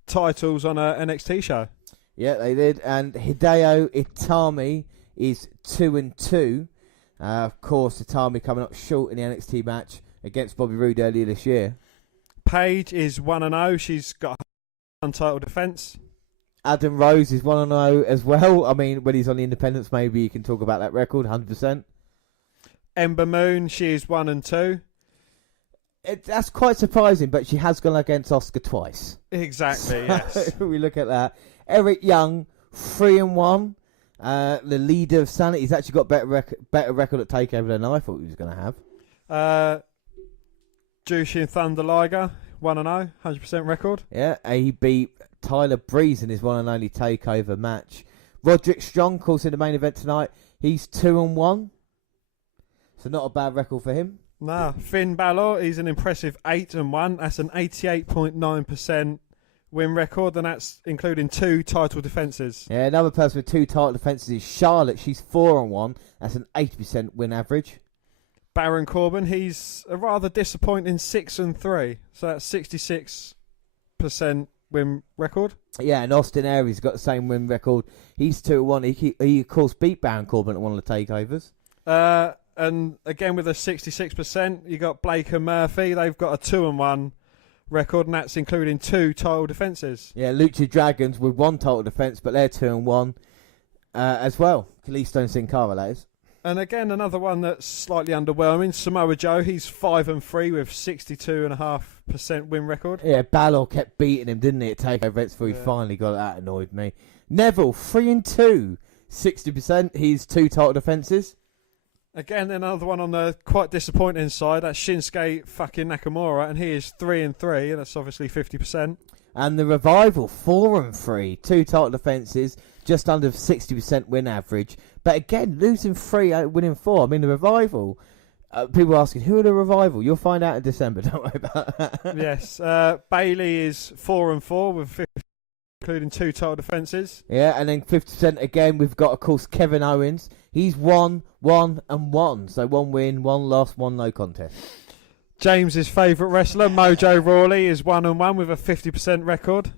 titles on a NXT show. Yeah, they did. And Hideo Itami is 2-2. Of course, Itami coming up short in the NXT match against Bobby Roode earlier this year. Paige is 1-0. She's got a title defence. Adam Rose is 1-0 as well. I mean, when he's on the independents, maybe you can talk about that record, 100%. Ember Moon, she is 1-2. That's quite surprising, but she has gone against Oscar twice. Exactly, yes. We look at that. Eric Young, 3-1. The leader of Sanity. He's actually got better record at Takeover than I thought he was going to have. Jushin Thunder Liger, 1-0, 100% record. Yeah, he beat Tyler Breeze in his one and only Takeover match. Roderick Strong, of course, in the main event tonight. He's 2-1. So not a bad record for him. Nah, Finn Balor, he's an impressive 8-1. That's an 88.9% win record, and that's including 2 title defences. Yeah, another person with 2 title defences is Charlotte. She's 4-1. That's an 80% win average. Baron Corbin, he's a rather disappointing 6-3. So that's 66% win record. Yeah, and Austin Aries got the same win record. He's 2-1. He of course beat Baron Corbin at one of the takeovers. And again with a 66%, you got Blake and Murphy. They've got a 2-1 record, and that's including 2 title defences. Yeah, Lucha Dragons with 1 title defence, but they're 2-1 as well. Kalisto and Sin Cara, that is. And again, another one that's slightly underwhelming. Samoa Joe, he's 5-3 with 62.5% win record. Yeah, Balor kept beating him, didn't he, at Takeover events before he finally got it. That annoyed me. Neville, 3-2, 60%. He's 2 title defences. Again, another one on the quite disappointing side. That's Shinsuke fucking Nakamura, and he is 3-3, and that's obviously 50%. And the Revival, 4-3, 2 title defences, just under 60% win average. But again, losing 3, winning 4. I mean, the Revival, people are asking, who are the Revival? You'll find out in December, don't worry about that. Yes, Bailey is 4-4 with 50, including 2 title defences. Yeah, and then 50% again, we've got, of course, Kevin Owens. He's 1-1 and 1. So 1 win, 1 loss, 1 no contest. James's favourite wrestler, Mojo Rawley, is 1-1 with a 50% record.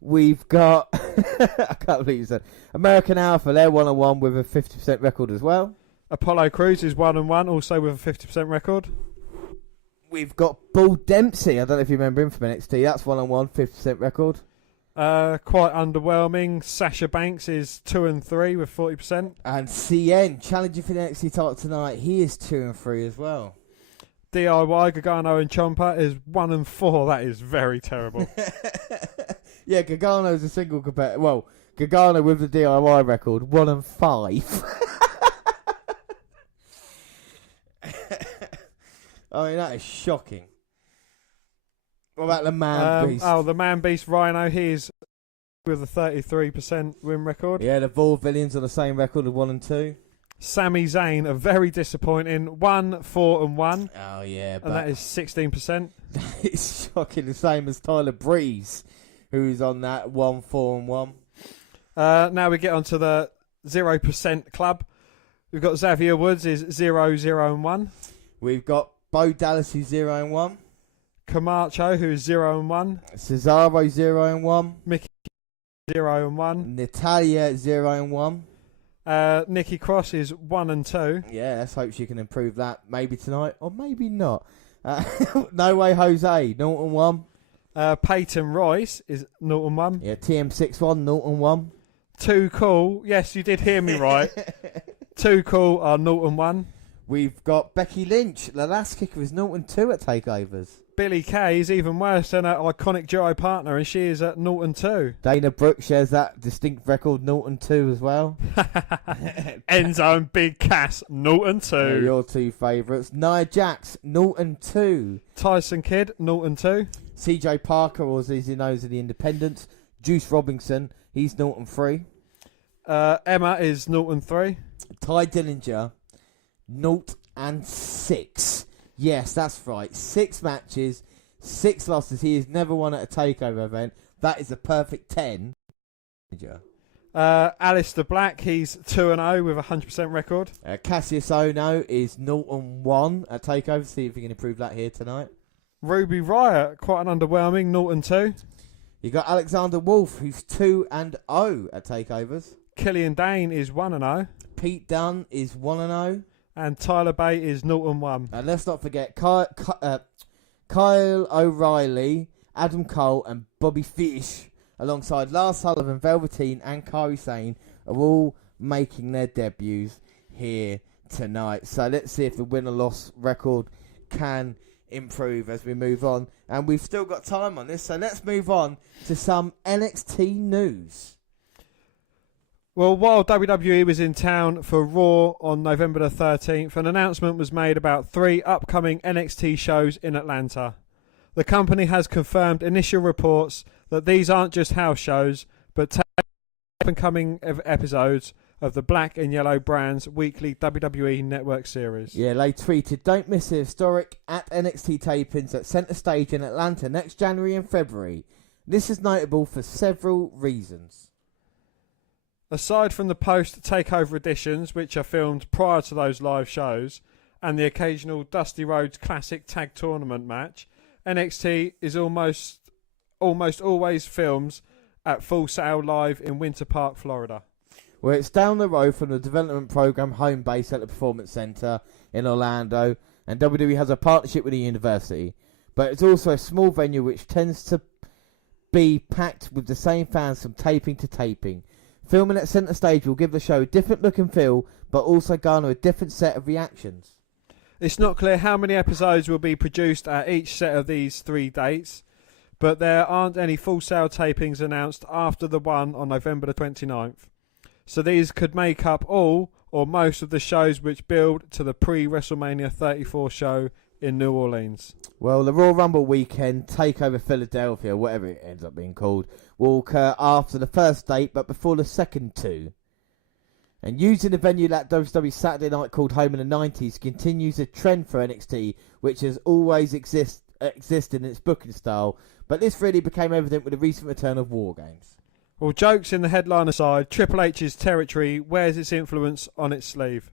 We've got, I can't believe you said, American Alpha, they're 1-1 with a 50% record as well. Apollo Crews is 1-1, also with a 50% record. We've got Bull Dempsey, I don't know if you remember him from NXT, that's 1-1, 50% record. Quite underwhelming. Sasha Banks is 2-3 with 40%. And CN, challenging for the NXT title tonight, he is 2-3 as well. DIY, Gargano and Ciampa is 1-4. That is very terrible. Yeah, Gargano's a single competitor. Well, Gargano with the DIY record, 1-5. I mean, that is shocking. What about the Man Beast? The Man Beast Rhino, he is with a 33% win record. Yeah, the Vaudevillains on the same record of 1-2. Sami Zayn, a very disappointing 1-4-1. Oh, yeah. And that is 16%. It's shocking, the same as Tyler Breeze, who's on that 1-4-1. Now we get onto the 0% club. We've got Xavier Woods is 0-0-1. We've got Bo Dallas, who's 0-1. Camacho, who is 0-1. Cesaro, 0-1. Mickey, 0-1. Natalia, 0-1. Nikki Cross is 1-2. Yeah, let's hope she can improve that maybe tonight or maybe not. No Way Jose, 0-1. Peyton Royce is 0-1. Yeah, TM61, 0-1. Too Cool. Yes, you did hear me right. Too Cool are 0-1. We've got Becky Lynch. The last kicker is 0-2 at takeovers. Billie Kay is even worse than her iconic duo partner, and she is at 0-2. Dana Brooke shares that distinct record, 0-2 as well. Enzo and Big Cass, 0-2. Yeah, your 2 favourites. Nia Jax, 0-2. Tyson Kidd, 0-2. CJ Parker, or as he knows in the Independents. Juice Robinson, he's 0-3. Emma is 0-3. Ty Dillinger, 0-6. Yes, that's right. 6 matches, 6 losses. He has never won at a takeover event. That is a perfect 10. Alistair Black, he's 2-0 with a 100% record. Cassius Ono is 0-1 at takeover. See if we can improve that here tonight. Ruby Riott, quite an underwhelming 0-2. You got Alexander Wolf, who's 2-0 at takeovers. Killian Dane is 1-0. Pete Dunne is 1-0. And Tyler Bate is 0-1. And let's not forget Kyle O'Reilly, Adam Cole, and Bobby Fish alongside Lars Sullivan, Velveteen and Kairi Sane, are all making their debuts here tonight. So let's see if the win-or-loss record can improve as we move on. And we've still got time on this, so let's move on to some NXT news. Well, while WWE was in town for Raw on November the 13th, an announcement was made about 3 upcoming NXT shows in Atlanta. The company has confirmed initial reports that these aren't just house shows, but up-and-coming episodes of the Black and Yellow brand's weekly WWE Network series. Yeah, they tweeted, "Don't miss the historic at NXT tapings at Center Stage in Atlanta next January and February. This is notable for several reasons." Aside from the post-takeover editions, which are filmed prior to those live shows, and the occasional Dusty Rhodes Classic Tag Tournament match, NXT is almost always films at Full Sail Live in Winter Park, Florida. Well, it's down the road from the development program home base at the Performance Center in Orlando, and WWE has a partnership with the university. But it's also a small venue which tends to be packed with the same fans from taping to taping. Filming at Center Stage will give the show a different look and feel, but also garner a different set of reactions. It's not clear how many episodes will be produced at each set of these 3 dates, but there aren't any Full Sail tapings announced after the one on November the 29th. So these could make up all or most of the shows which build to the pre-WrestleMania 34 show in New Orleans. Well, the Royal Rumble weekend, Takeover Philadelphia, whatever it ends up being called, will occur after the first date but before the second 2. And using the venue that WWE Saturday Night called home in the 90s continues a trend for NXT, which has always existed in its booking style, but this really became evident with the recent return of Wargames. Well, jokes in the headline aside, Triple H's territory wears its influence on its sleeve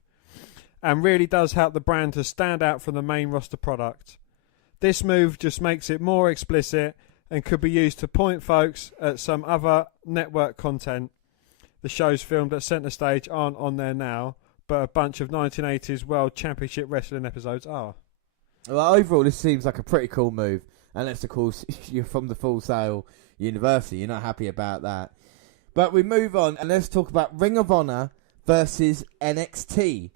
and really does help the brand to stand out from the main roster product. This move just makes it more explicit and could be used to point folks at some other network content. The shows filmed at Center Stage aren't on there now, but a bunch of 1980s World Championship Wrestling episodes are. Well, overall, this seems like a pretty cool move. Unless, of course, you're from the Full Sail University. You're not happy about that. But we move on, and let's talk about Ring of Honor versus NXT.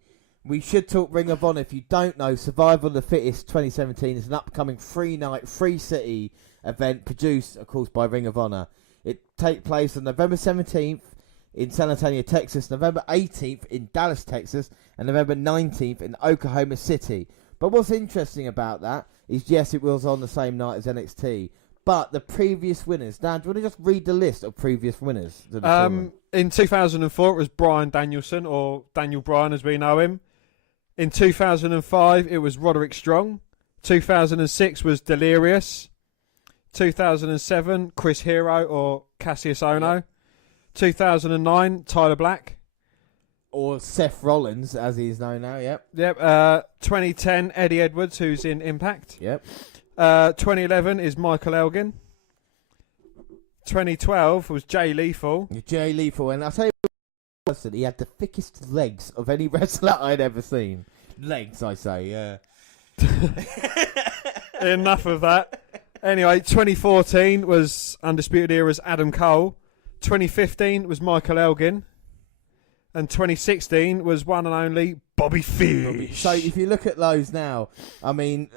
We should talk Ring of Honor. If you don't know, Survival of the Fittest 2017 is an upcoming 3-night, 3-city event produced, of course, by Ring of Honor. It takes place on November 17th in San Antonio, Texas, November 18th in Dallas, Texas, and November 19th in Oklahoma City. But what's interesting about that is, yes, it was on the same night as NXT, but the previous winners. Dan, do you want to just read the list of previous winners? In 2004, it was Bryan Danielson, or Daniel Bryan as we know him. In 2005, it was Roderick Strong. 2006 was Delirious. 2007, Chris Hero, or Cassius Ono. Yep. 2009, Tyler Black. Or Seth Rollins, as he is known now, yep. Yep. 2010, Eddie Edwards, who's in Impact. Yep. 2011 is Michael Elgin. 2012 was Jay Lethal. Jay Lethal, and I'll tell you what, he had the thickest legs of any wrestler I'd ever seen. Legs, I say, yeah. Enough of that. Anyway, 2014 was Undisputed Era's Adam Cole. 2015 was Michael Elgin. And 2016 was one and only Bobby Fish. So if you look at those now, I mean,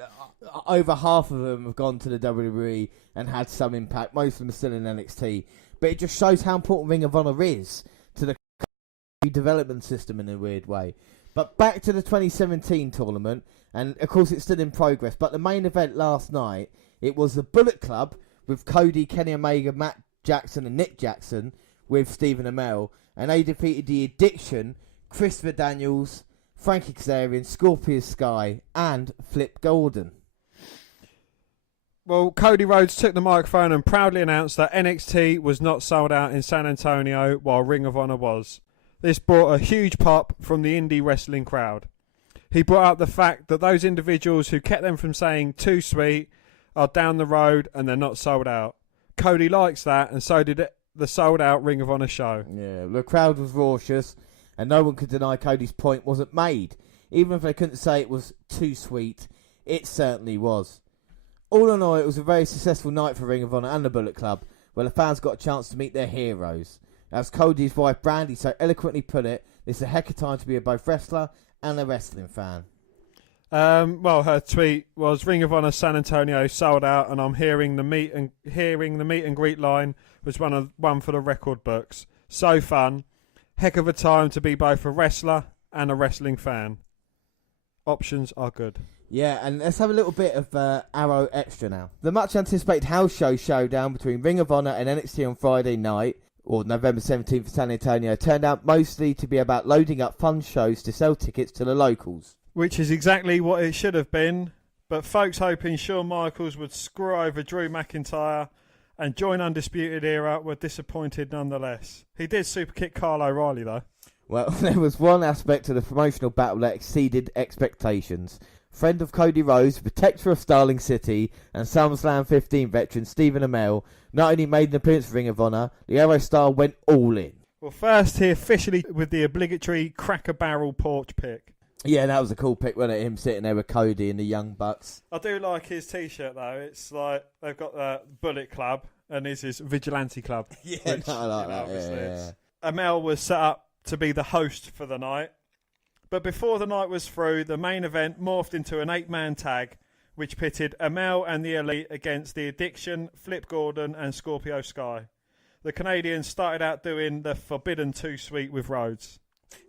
over half of them have gone to the WWE and had some impact. Most of them are still in NXT. But it just shows how important Ring of Honor is to the development system in a weird way. But back to the 2017 tournament, and of course it's still in progress, but the main event last night, it was the Bullet Club with Cody, Kenny Omega, Matt Jackson and Nick Jackson with Stephen Amell, and they defeated The Addiction, Christopher Daniels, Frankie Kazarian, Scorpio Sky and Flip Gordon. Well, Cody Rhodes took the microphone and proudly announced that NXT was not sold out in San Antonio while Ring of Honor was. This brought a huge pop from the indie wrestling crowd. He brought up the fact that those individuals who kept them from saying too sweet are down the road and they're not sold out. Cody likes that, and so did the sold-out Ring of Honor show. Yeah, the crowd was raucous, and no one could deny Cody's point wasn't made. Even if they couldn't say it was too sweet, it certainly was. All in all, it was a very successful night for Ring of Honor and the Bullet Club, where the fans got a chance to meet their heroes. As Cody's wife Brandy so eloquently put it, this is a heck of a time to be both wrestler and a wrestling fan. Well, her tweet was Ring of Honor San Antonio sold out, and I'm hearing the meet and greet line was one for the record books. So fun, heck of a time to be both a wrestler and a wrestling fan. Options are good. Yeah, and let's have a little bit of Arrow Extra now. The much anticipated house show showdown between Ring of Honor and NXT on Friday night, or November 17th for San Antonio, turned out mostly to be about loading up fun shows to sell tickets to the locals. Which is exactly what it should have been, but folks hoping Shawn Michaels would screw over Drew McIntyre and join Undisputed Era were disappointed nonetheless. He did superkick Kyle O'Reilly though. Well, there was one aspect of the promotional battle that exceeded expectations. Friend of Cody Rhodes, protector of Starling City, and SummerSlam 15 veteran Stephen Amell not only made an appearance for Ring of Honor, the Arrow Star went all in. Well, first he officially with the obligatory Cracker Barrel porch pick. Yeah, that was a cool pick, wasn't it? Him sitting there with Cody and the Young Bucks. I do like his T-shirt though. It's like they've got the Bullet Club and his is Vigilante Club. Yeah, which, I like that. Yeah. Amell was set up to be the host for the night. But before the night was through, the main event morphed into an 8-man tag, which pitted Amell and the Elite against the Addiction, Flip Gordon and Scorpio Sky. The Canadians started out doing the Forbidden 2-Sweet with Rhodes.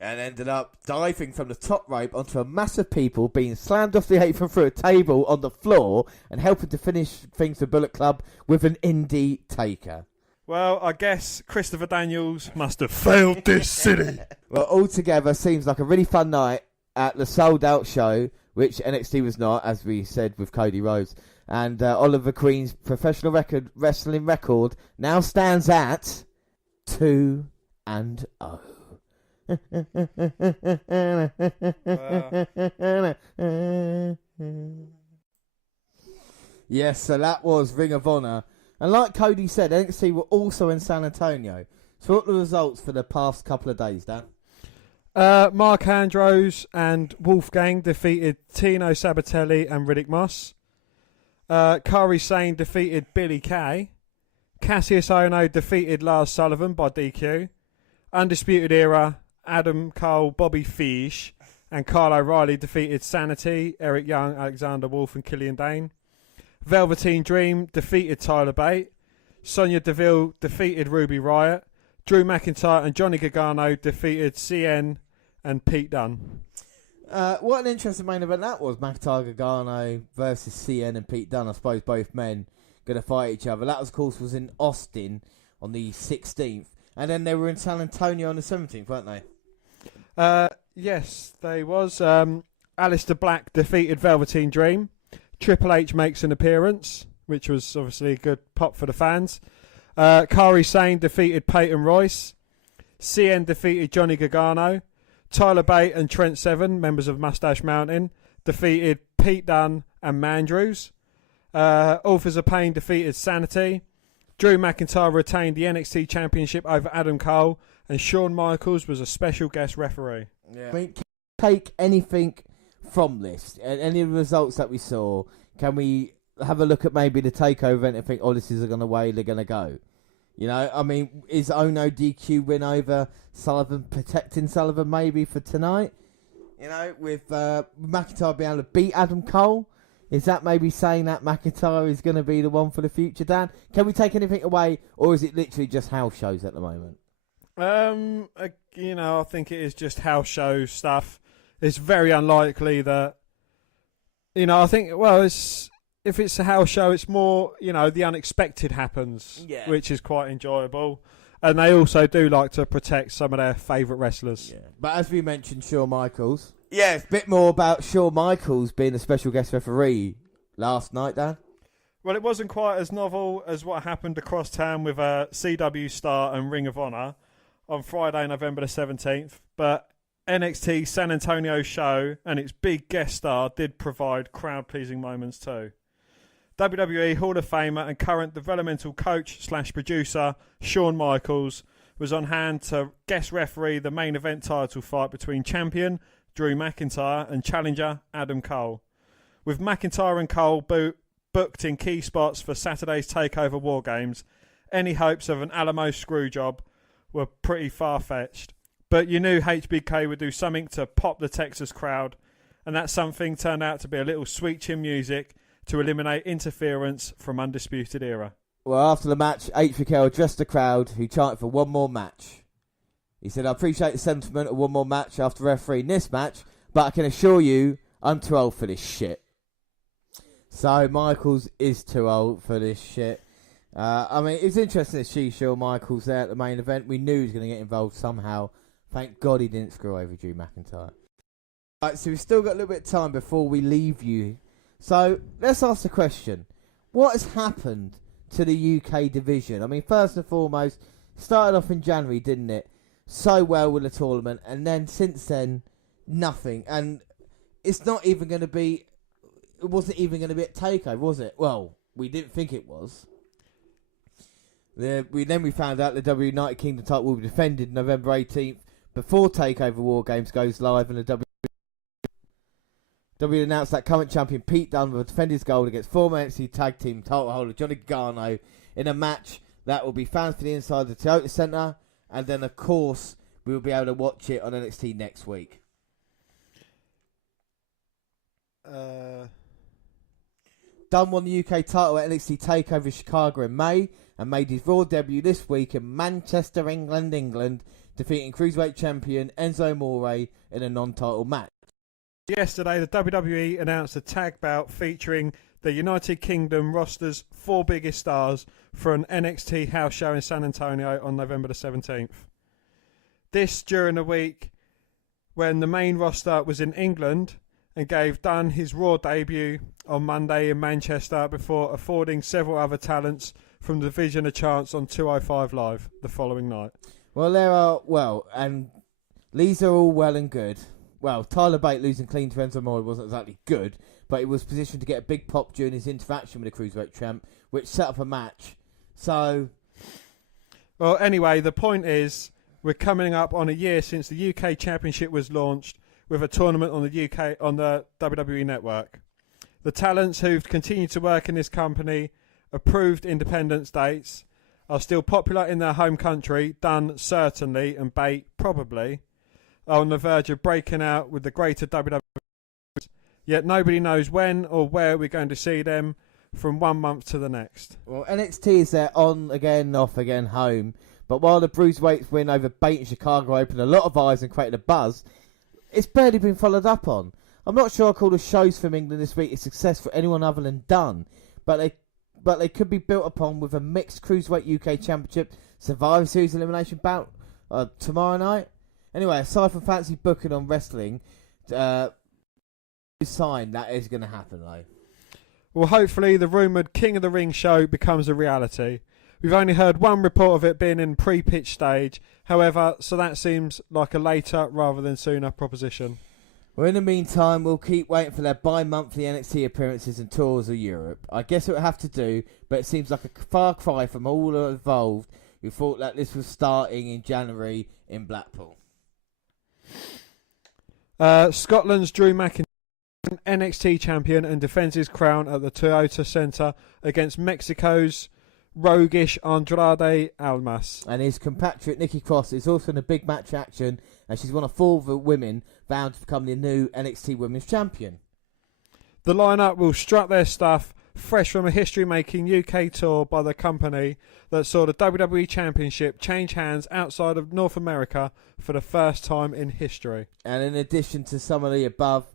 And ended up diving from the top rope onto a mass of people, being slammed off the apron through a table on the floor, and helping to finish things for Bullet Club with an indie taker. Well, I guess Christopher Daniels must have failed this city. Well, altogether, seems like a really fun night at the sold-out show, which NXT was not, as we said with Cody Rhodes. And Oliver Queen's professional wrestling record now stands at 2-0. Yes, so that was Ring of Honor. And like Cody said, NXT were also in San Antonio. So what are the results for the past couple of days, Dan? Mark Andrews and Wolfgang defeated Tino Sabatelli and Riddick Moss. Kairi Sane defeated Billy Kay. Cassius Ohno defeated Lars Sullivan by DQ. Undisputed Era, Adam Cole, Bobby Fish, and Kyle O'Reilly defeated Sanity, Eric Young, Alexander Wolf, and Killian Dane. Velveteen Dream defeated Tyler Bate. Sonya Deville defeated Ruby Riott. Drew McIntyre and Johnny Gargano defeated CN and Pete Dunne. What an interesting main event that was. McIntyre, Gargano versus CN and Pete Dunne. I suppose both men going to fight each other. That, of course, was in Austin on the 16th. And then they were in San Antonio on the 17th, weren't they? Yes, they was. Aleister Black defeated Velveteen Dream. Triple H makes an appearance, which was obviously a good pop for the fans. Kairi Sane defeated Peyton Royce. CN defeated Johnny Gargano. Tyler Bate and Trent Seven, members of Mustache Mountain, defeated Pete Dunne and Mandrews. Authors of Pain defeated Sanity. Drew McIntyre retained the NXT Championship over Adam Cole, and Shawn Michaels was a special guest referee. Yeah. I mean, can we take anything from this? Any of the results that we saw, can we have a look at maybe the takeover event and think, oh, this is the way they're going to go? You know, I mean, is Ono DQ win over Sullivan protecting Sullivan maybe for tonight? You know, with McIntyre being able to beat Adam Cole? Is that maybe saying that McIntyre is going to be the one for the future, Dan? Can we take anything away, or is it literally just house shows at the moment? You know, I think it is just house show stuff. It's very unlikely that, you know, I think, well, if it's a house show, it's more, you know, the unexpected happens, which is quite enjoyable. And they also do like to protect some of their favourite wrestlers. Yeah. But as we mentioned, Shawn Michaels. Yeah, it's a bit more about Shawn Michaels being a special guest referee last night, Dan. Well, it wasn't quite as novel as what happened across town with CW Star and Ring of Honor on Friday, November the 17th. But NXT San Antonio show and its big guest star did provide crowd-pleasing moments too. WWE Hall of Famer and current developmental coach/producer Shawn Michaels was on hand to guest referee the main event title fight between champion Drew McIntyre and challenger Adam Cole. With McIntyre and Cole booked in key spots for Saturday's TakeOver Wargames, any hopes of an Alamo screw job were pretty far-fetched. But you knew HBK would do something to pop the Texas crowd, and that something turned out to be a little sweet chin music to eliminate interference from Undisputed Era. Well, after the match, HBK addressed the crowd, who chanted for one more match. He said, I appreciate the sentiment of one more match after refereeing this match, but I can assure you, I'm too old for this shit. So, Michaels is too old for this shit. I mean, it's interesting that Shawn Michaels there at the main event. We knew he was going to get involved somehow. Thank God he didn't screw over Drew McIntyre. Right, so we've still got a little bit of time before we leave you. So, let's ask the question. What has happened to the UK division? I mean, first and foremost, started off in January, didn't it? So well with the tournament, and then since then, nothing. And it's not even going to be... It wasn't even going to be at Takeover, was it? Well, we didn't think it was. Then we found out the W United Kingdom title will be defended November 18th before Takeover Wargames goes live, and the W announced that current champion Pete Dunne will defend his gold against former NXT Tag Team title holder Johnny Gargano in a match that will be fans for the inside of the Toyota Centre, and then of course we will be able to watch it on NXT next week. Dunne won the UK title at NXT Takeover Chicago in May and made his Raw debut this week in Manchester, England, defeating Cruiserweight champion Enzo Amore in a non-title match. Yesterday, the WWE announced a tag bout featuring the United Kingdom roster's 4 biggest stars for an NXT house show in San Antonio on November the 17th. This during a week when the main roster was in England and gave Dunne his Raw debut on Monday in Manchester before affording several other talents from the division a chance on 205 Live the following night. Well, and these are all well and good. Well, Tyler Bate losing clean to Enzo Amore wasn't exactly good, but he was positioned to get a big pop during his interaction with the Cruiserweight champ, which set up a match. So... Well, anyway, the point is, we're coming up on a year since the UK Championship was launched with a tournament on the WWE Network. The talents who've continued to work in this company, approved independence dates, are still popular in their home country, Dunne certainly, and Bate probably, are on the verge of breaking out with the greater WWE. Yet nobody knows when or where we're going to see them from one month to the next. Well, NXT is their on again, off again home. But while the Bruiseweights win over Bate in Chicago opened a lot of eyes and created a buzz, it's barely been followed up on. I'm not sure I call the shows from England this week a success for anyone other than Dunne, but they could be built upon with a mixed Cruiserweight UK Championship Survivor Series elimination bout tomorrow night. Anyway, aside from fancy booking on wrestling, sign that is going to happen though. Well, hopefully the rumoured King of the Ring show becomes a reality. We've only heard one report of it being in pre-pitch stage, however, so that seems like a later rather than sooner proposition. Well, in the meantime, we'll keep waiting for their bi-monthly NXT appearances and tours of Europe. I guess it will have to do, but it seems like a far cry from all involved who thought that this was starting in January in Blackpool. Scotland's Drew McIntyre, NXT champion, and defends his crown at the Toyota Centre against Mexico's roguish Andrade Almas. And his compatriot Nikki Cross is also in a big match action, as she's one of 4 of the women bound to become the new NXT Women's Champion. The lineup will strut their stuff, fresh from a history-making UK tour by the company that saw the WWE Championship change hands outside of North America for the first time in history. And in addition to some of the above,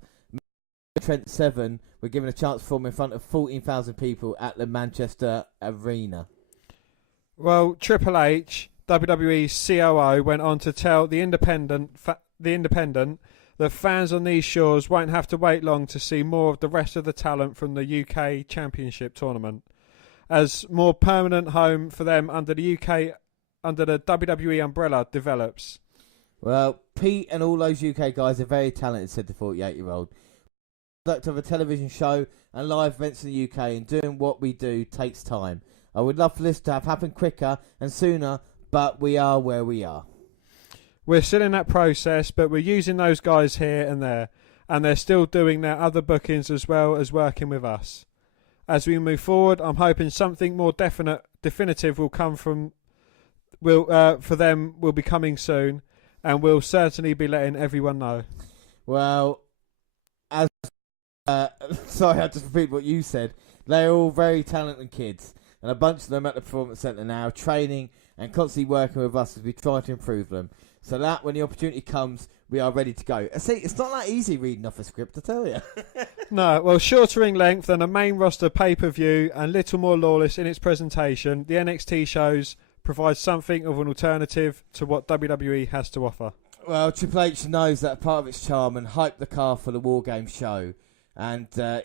Trent Seven were given a chance to perform in front of 14,000 people at the Manchester Arena. Well, Triple H, WWE's COO, went on to tell The Independent that fans on these shores won't have to wait long to see more of the rest of the talent from the UK Championship tournament, as more permanent home for them under the WWE umbrella develops. Well, Pete and all those UK guys are very talented, said the 48-year-old. Product of a television show and live events in the UK, and doing what we do takes time. I would love for this to have happened quicker and sooner, but we are where we are. We're still in that process, but we're using those guys here and there, and they're still doing their other bookings as well as working with us. As we move forward, I'm hoping something more definite definitive will come from for them will be coming soon, and we'll certainly be letting everyone know. Well, as sorry, I just repeat what you said. They're all very talented kids, and a bunch of them at the Performance Centre now, training and constantly working with us as we try to improve them. So that when the opportunity comes, we are ready to go. See, it's not that easy reading off a script, I tell you. No, well, shorter in length than a main roster pay-per-view and little more lawless in its presentation, the NXT shows provide something of an alternative to what WWE has to offer. Well, Triple H knows that part of its charm and hyped the car for the Wargames show. And the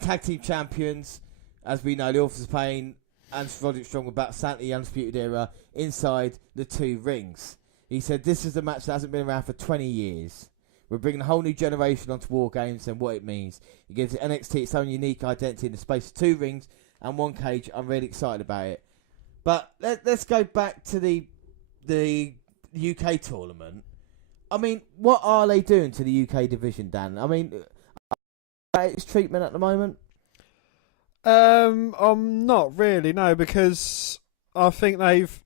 tag team champions, as we know, the Authors of Pain and Roderick Strong were back Santa the Undisputed Era inside the two rings. He said this is a match that hasn't been around for 20 years. We're bringing a whole new generation onto Wargames and what it means. It gives NXT its own unique identity in the space of two rings and one cage. I'm really excited about it. But let's go back to the UK tournament. I mean, what are they doing to the UK division, Dan? I mean, its treatment at the moment? I'm not really, no, because I think they've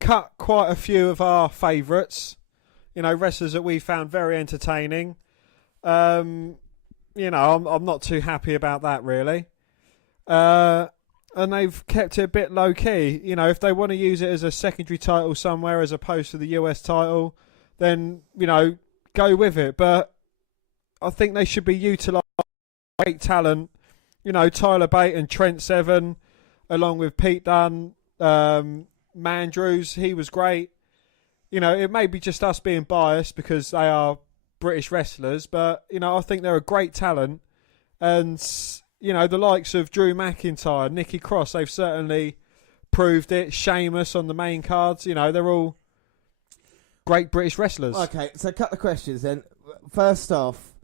cut quite a few of our favourites. You know, wrestlers that we found very entertaining. I'm not too happy about that, really. And they've kept it a bit low key. You know, if they want to use it as a secondary title somewhere as opposed to the US title, then, go with it. But I think they should be utilising great talent. Tyler Bate and Trent Seven, along with Pete Dunne, Mandrews, he was great. It may be just us being biased because they are British wrestlers, but, I think they're a great talent. And, the likes of Drew McIntyre, Nikki Cross, they've certainly proved it. Sheamus on the main cards, they're all great British wrestlers. Okay, so a couple of questions then. First off,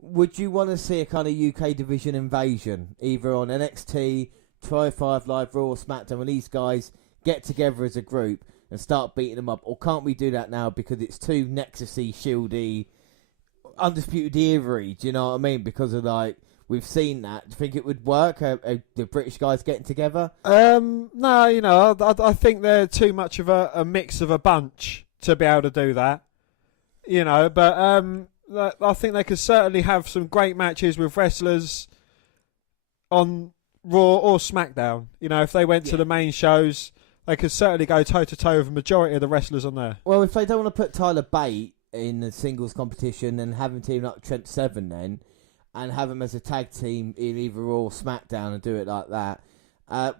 would you want to see a kind of UK division invasion, either on NXT, Try 5 Live, Raw, or SmackDown, when these guys get together as a group and start beating them up? Or can't we do that now because it's too Nexus-y, Shield-y, Undisputed Era-y, do you know what I mean? Because of, we've seen that. Do you think it would work, the British guys getting together? No, I think they're too much of a mix of a bunch to be able to do that. But I think they could certainly have some great matches with wrestlers on Raw or SmackDown. If they went to the main shows, they could certainly go toe-to-toe with the majority of the wrestlers on there. Well, if they don't want to put Tyler Bate in the singles competition and have him team up with Trent Seven then, and have him as a tag team in either Raw or SmackDown and do it like that,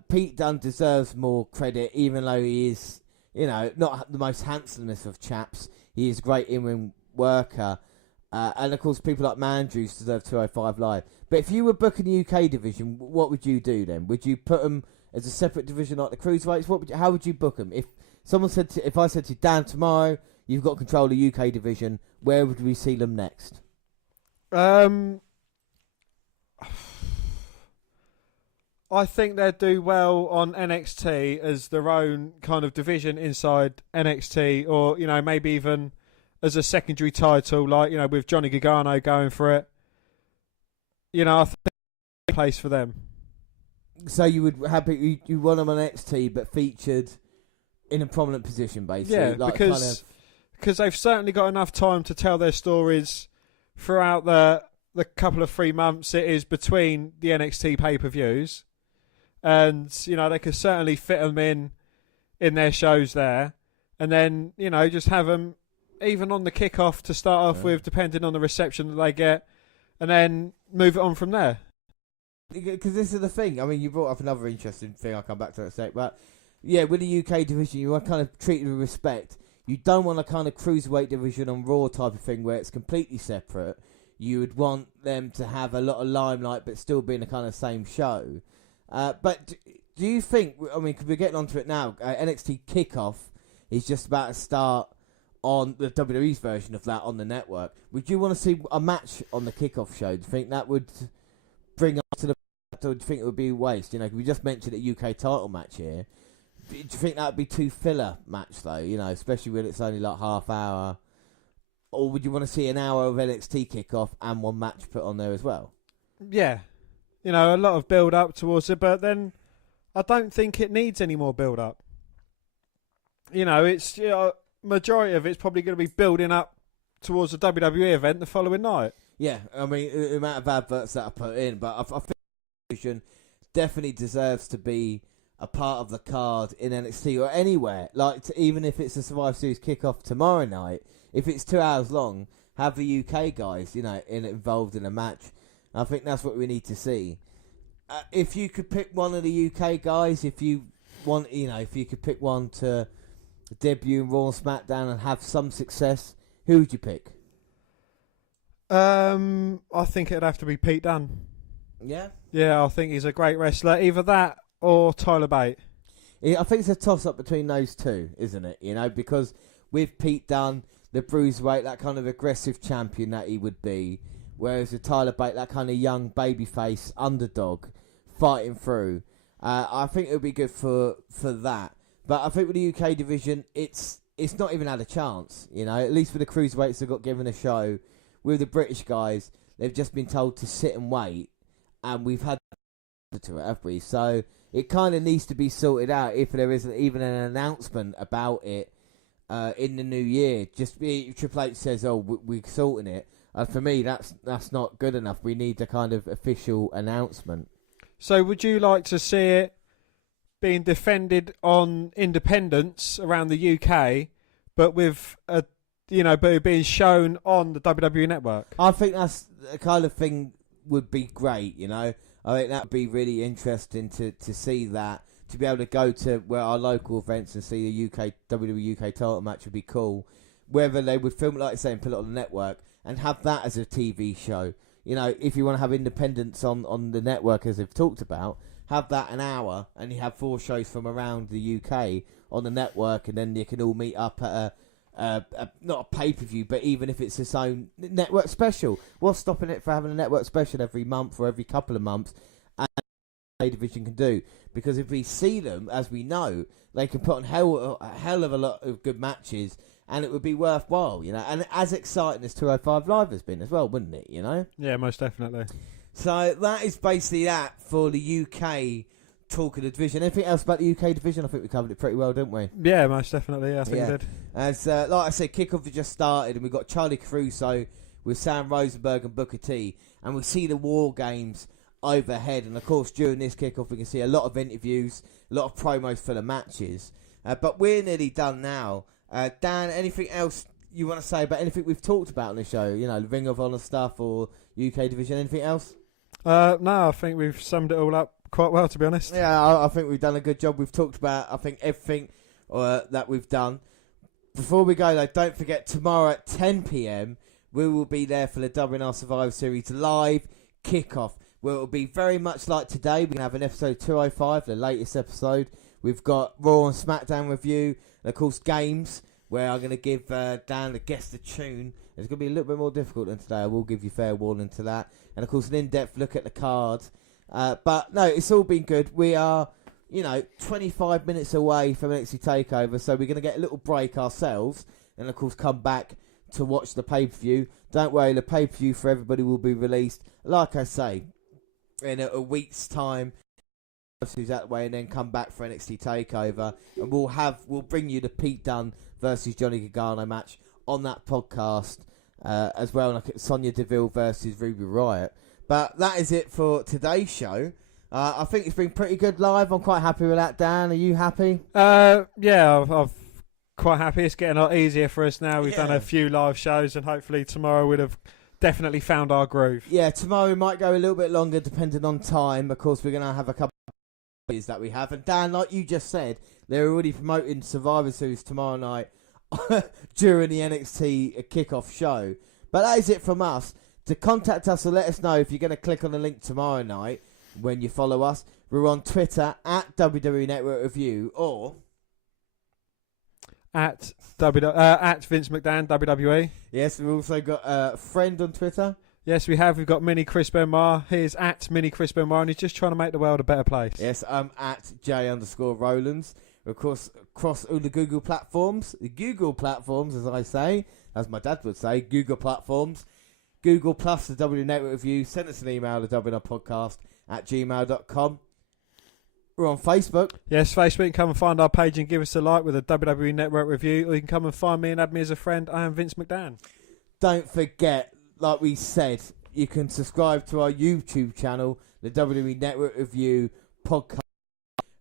Pete Dunne deserves more credit, even though he is, not the most handsomest of chaps. He is a great in-ring worker. And, of course, people like Mandrews deserve 205 Live. But if you were booking the UK division, what would you do then? Would you put them as a separate division like the Cruiserweights? How would you book them? If I said to Dan, tomorrow, you've got control of the UK division, where would we see them next? I think they'd do well on NXT as their own kind of division inside NXT, or, maybe even as a secondary title, with Johnny Gargano going for it. I think it's a place for them. So you would you want them on NXT, but featured in a prominent position, basically. Yeah, because they've certainly got enough time to tell their stories throughout the couple of 3 months it is between the NXT pay-per-views. And, they could certainly fit them in their shows there. And then, just have them even on the kickoff to start off with, depending on the reception that they get, and then move it on from there. Because this is the thing. I mean, you brought up another interesting thing. I'll come back to that in a sec. But, yeah, with the UK division, you want to kind of treat it with respect. You don't want a kind of cruiserweight division on Raw type of thing where it's completely separate. You would want them to have a lot of limelight but still be in the kind of same show. But do you think, because we're getting onto it now, NXT Kickoff is just about to start on the WWE's version of that on the network. Would you want to see a match on the Kickoff show? Do you think that would bring us to the... Or do you think it would be a waste? We just mentioned a UK title match here. Do you think that would be too filler match, though? Especially when it's only like half hour. Or would you want to see an hour of NXT Kickoff and one match put on there as well? Yeah. A lot of build up towards it, but then I don't think it needs any more build-up. It's majority of it's probably going to be building up towards the WWE event the following night. Yeah, I mean, the amount of adverts that I put in, but I think Evolution definitely deserves to be a part of the card in NXT or anywhere. Like, even if it's a Survivor Series kickoff tomorrow night, if it's 2 hours long, have the UK guys, involved in a match. I think that's what we need to see. If you could pick one of the UK guys, if you could pick one to debut in Raw and SmackDown and have some success, who would you pick? I think it'd have to be Pete Dunne. Yeah? Yeah, I think he's a great wrestler. Either that or Tyler Bate. Yeah, I think it's a toss-up between those two, isn't it? Because with Pete Dunne, the Bruiserweight, that kind of aggressive champion that he would be, whereas with Tyler Bate, that kind of young babyface underdog fighting through. I think it would be good for that. But I think with the UK division, it's not even had a chance. At least with the Cruiserweights that got given a show, with the British guys, they've just been told to sit and wait, and we've had to it, have we? So it kind of needs to be sorted out if there isn't even an announcement about it in the new year. Just Triple H says, "Oh, we're sorting it." For me, that's not good enough. We need a kind of official announcement. So would you like to see it being defended on independence around the UK, but with but it being shown on the WWE Network? I think that's the kind of thing would be great. I think that would be really interesting to see that, to be able to go to where our local events and see the WWE UK title match would be cool. Whether they would film it, like I say, and put it on the network and have that as a TV show. If you want to have independence on the network, as they've talked about, have that an hour, and you have 4 shows from around the UK on the network, and then you can all meet up at not a pay-per-view, but even if it's its own network special. What's stopping it for having a network special every month or every couple of months? And the division can do, because if we see them, as we know, they can put on a hell of a lot of good matches, and it would be worthwhile, and as exciting as 205 Live has been as well, wouldn't it? Yeah, most definitely. So that is basically that for the UK talk of the division. Anything else about the UK division? I think we covered it pretty well, didn't we? Yeah, most definitely. Yeah, I think we did. As like I said, Kickoff has just started, and we've got Charlie Caruso with Sam Rosenberg and Booker T, and we see the War Games overhead. And of course, during this Kickoff, we can see a lot of interviews, a lot of promos for the matches. But we're nearly done now. Dan, anything else you want to say about anything we've talked about on the show? The Ring of Honor stuff or UK division? Anything else? No, I think we've summed it all up quite well, to be honest. Yeah, I think we've done a good job. We've talked about, I think, everything that we've done. Before we go, though, don't forget, tomorrow at 10 p.m, we will be there for the WNR Survivor Series live kickoff, where it will be very much like today. We're going to have an episode 205, the latest episode. We've got Raw and SmackDown review, and, of course, games, where I'm going to give Dan the guest a tune. It's going to be a little bit more difficult than today. I will give you fair warning to that. And, of course, an in-depth look at the cards. But, no, it's all been good. We are, 25 minutes away from Nxt Takeover, so we're going to get a little break ourselves and, of course, come back to watch the pay-per-view. Don't worry, the pay-per-view for everybody will be released, like I say, in a week's time. Who's that way, and then come back for NXT Takeover, and we'll bring you the Pete Dunne versus Johnny Gargano match on that podcast as well, like Sonya Deville versus Ruby Riott. But that is it for today's show. I think it's been pretty good live. I'm quite happy with that. Dan, are you happy? Yeah, I'm quite happy. It's getting a lot easier for us now. We've done a few live shows, and hopefully tomorrow we'd have definitely found our groove. Yeah, tomorrow we might go a little bit longer depending on time. Of course, we're going to have a couple that we have, and Dan, like you just said, they're already promoting Survivor Series tomorrow night during the NXT kickoff show. But that is it from us. To contact us or let us know if you're going to click on the link tomorrow night when you follow us, we're on Twitter at WWE Network Review or at Vince McDan WWE. Yes, we've also got a friend on Twitter. Yes, we have. We've got Mini Chris Benoit. He's at Mini Chris Benoit, and he's just trying to make the world a better place. Yes, I'm at J_Rowlands. Of course, across all the Google platforms. The Google platforms, as I say, as my dad would say, Google platforms. Google plus the W Network Review. Send us an email, the WNR podcast @gmail.com. We're on Facebook. Yes, Facebook. You can come and find our page and give us a like with a WWE Network review, or you can come and find me and add me as a friend. I am Vince McDan. Don't forget, like we said, you can subscribe to our YouTube channel, the WWE Network Review podcast.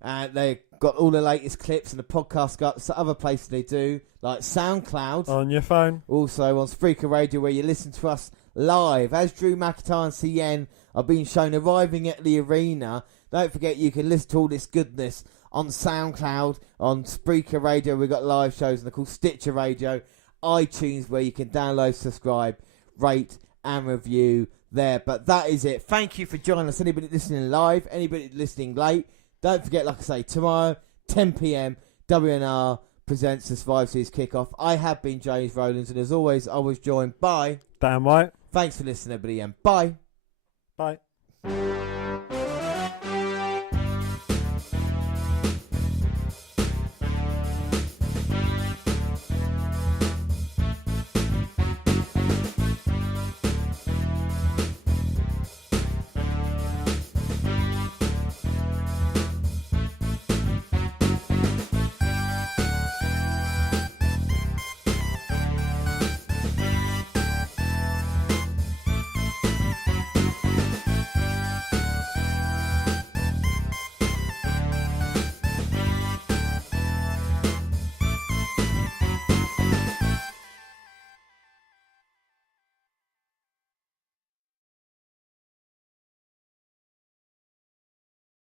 And they've got all the latest clips and the podcast got other places they do, like SoundCloud. On your phone. Also on Spreaker Radio, where you listen to us live. As Drew McIntyre and CN are being shown arriving at the arena, don't forget you can listen to all this goodness on SoundCloud, on Spreaker Radio. We've got live shows, and they're called Stitcher Radio, iTunes, where you can download, subscribe, rate, and review there. But that is it. Thank you for joining us. Anybody listening live, anybody listening late, don't forget, like I say, tomorrow, 10 p.m, WNR presents the Survivor Series Kickoff. I have been James Rowlands, and as always, I was joined by Dan White. Thanks for listening, everybody, and bye. Bye.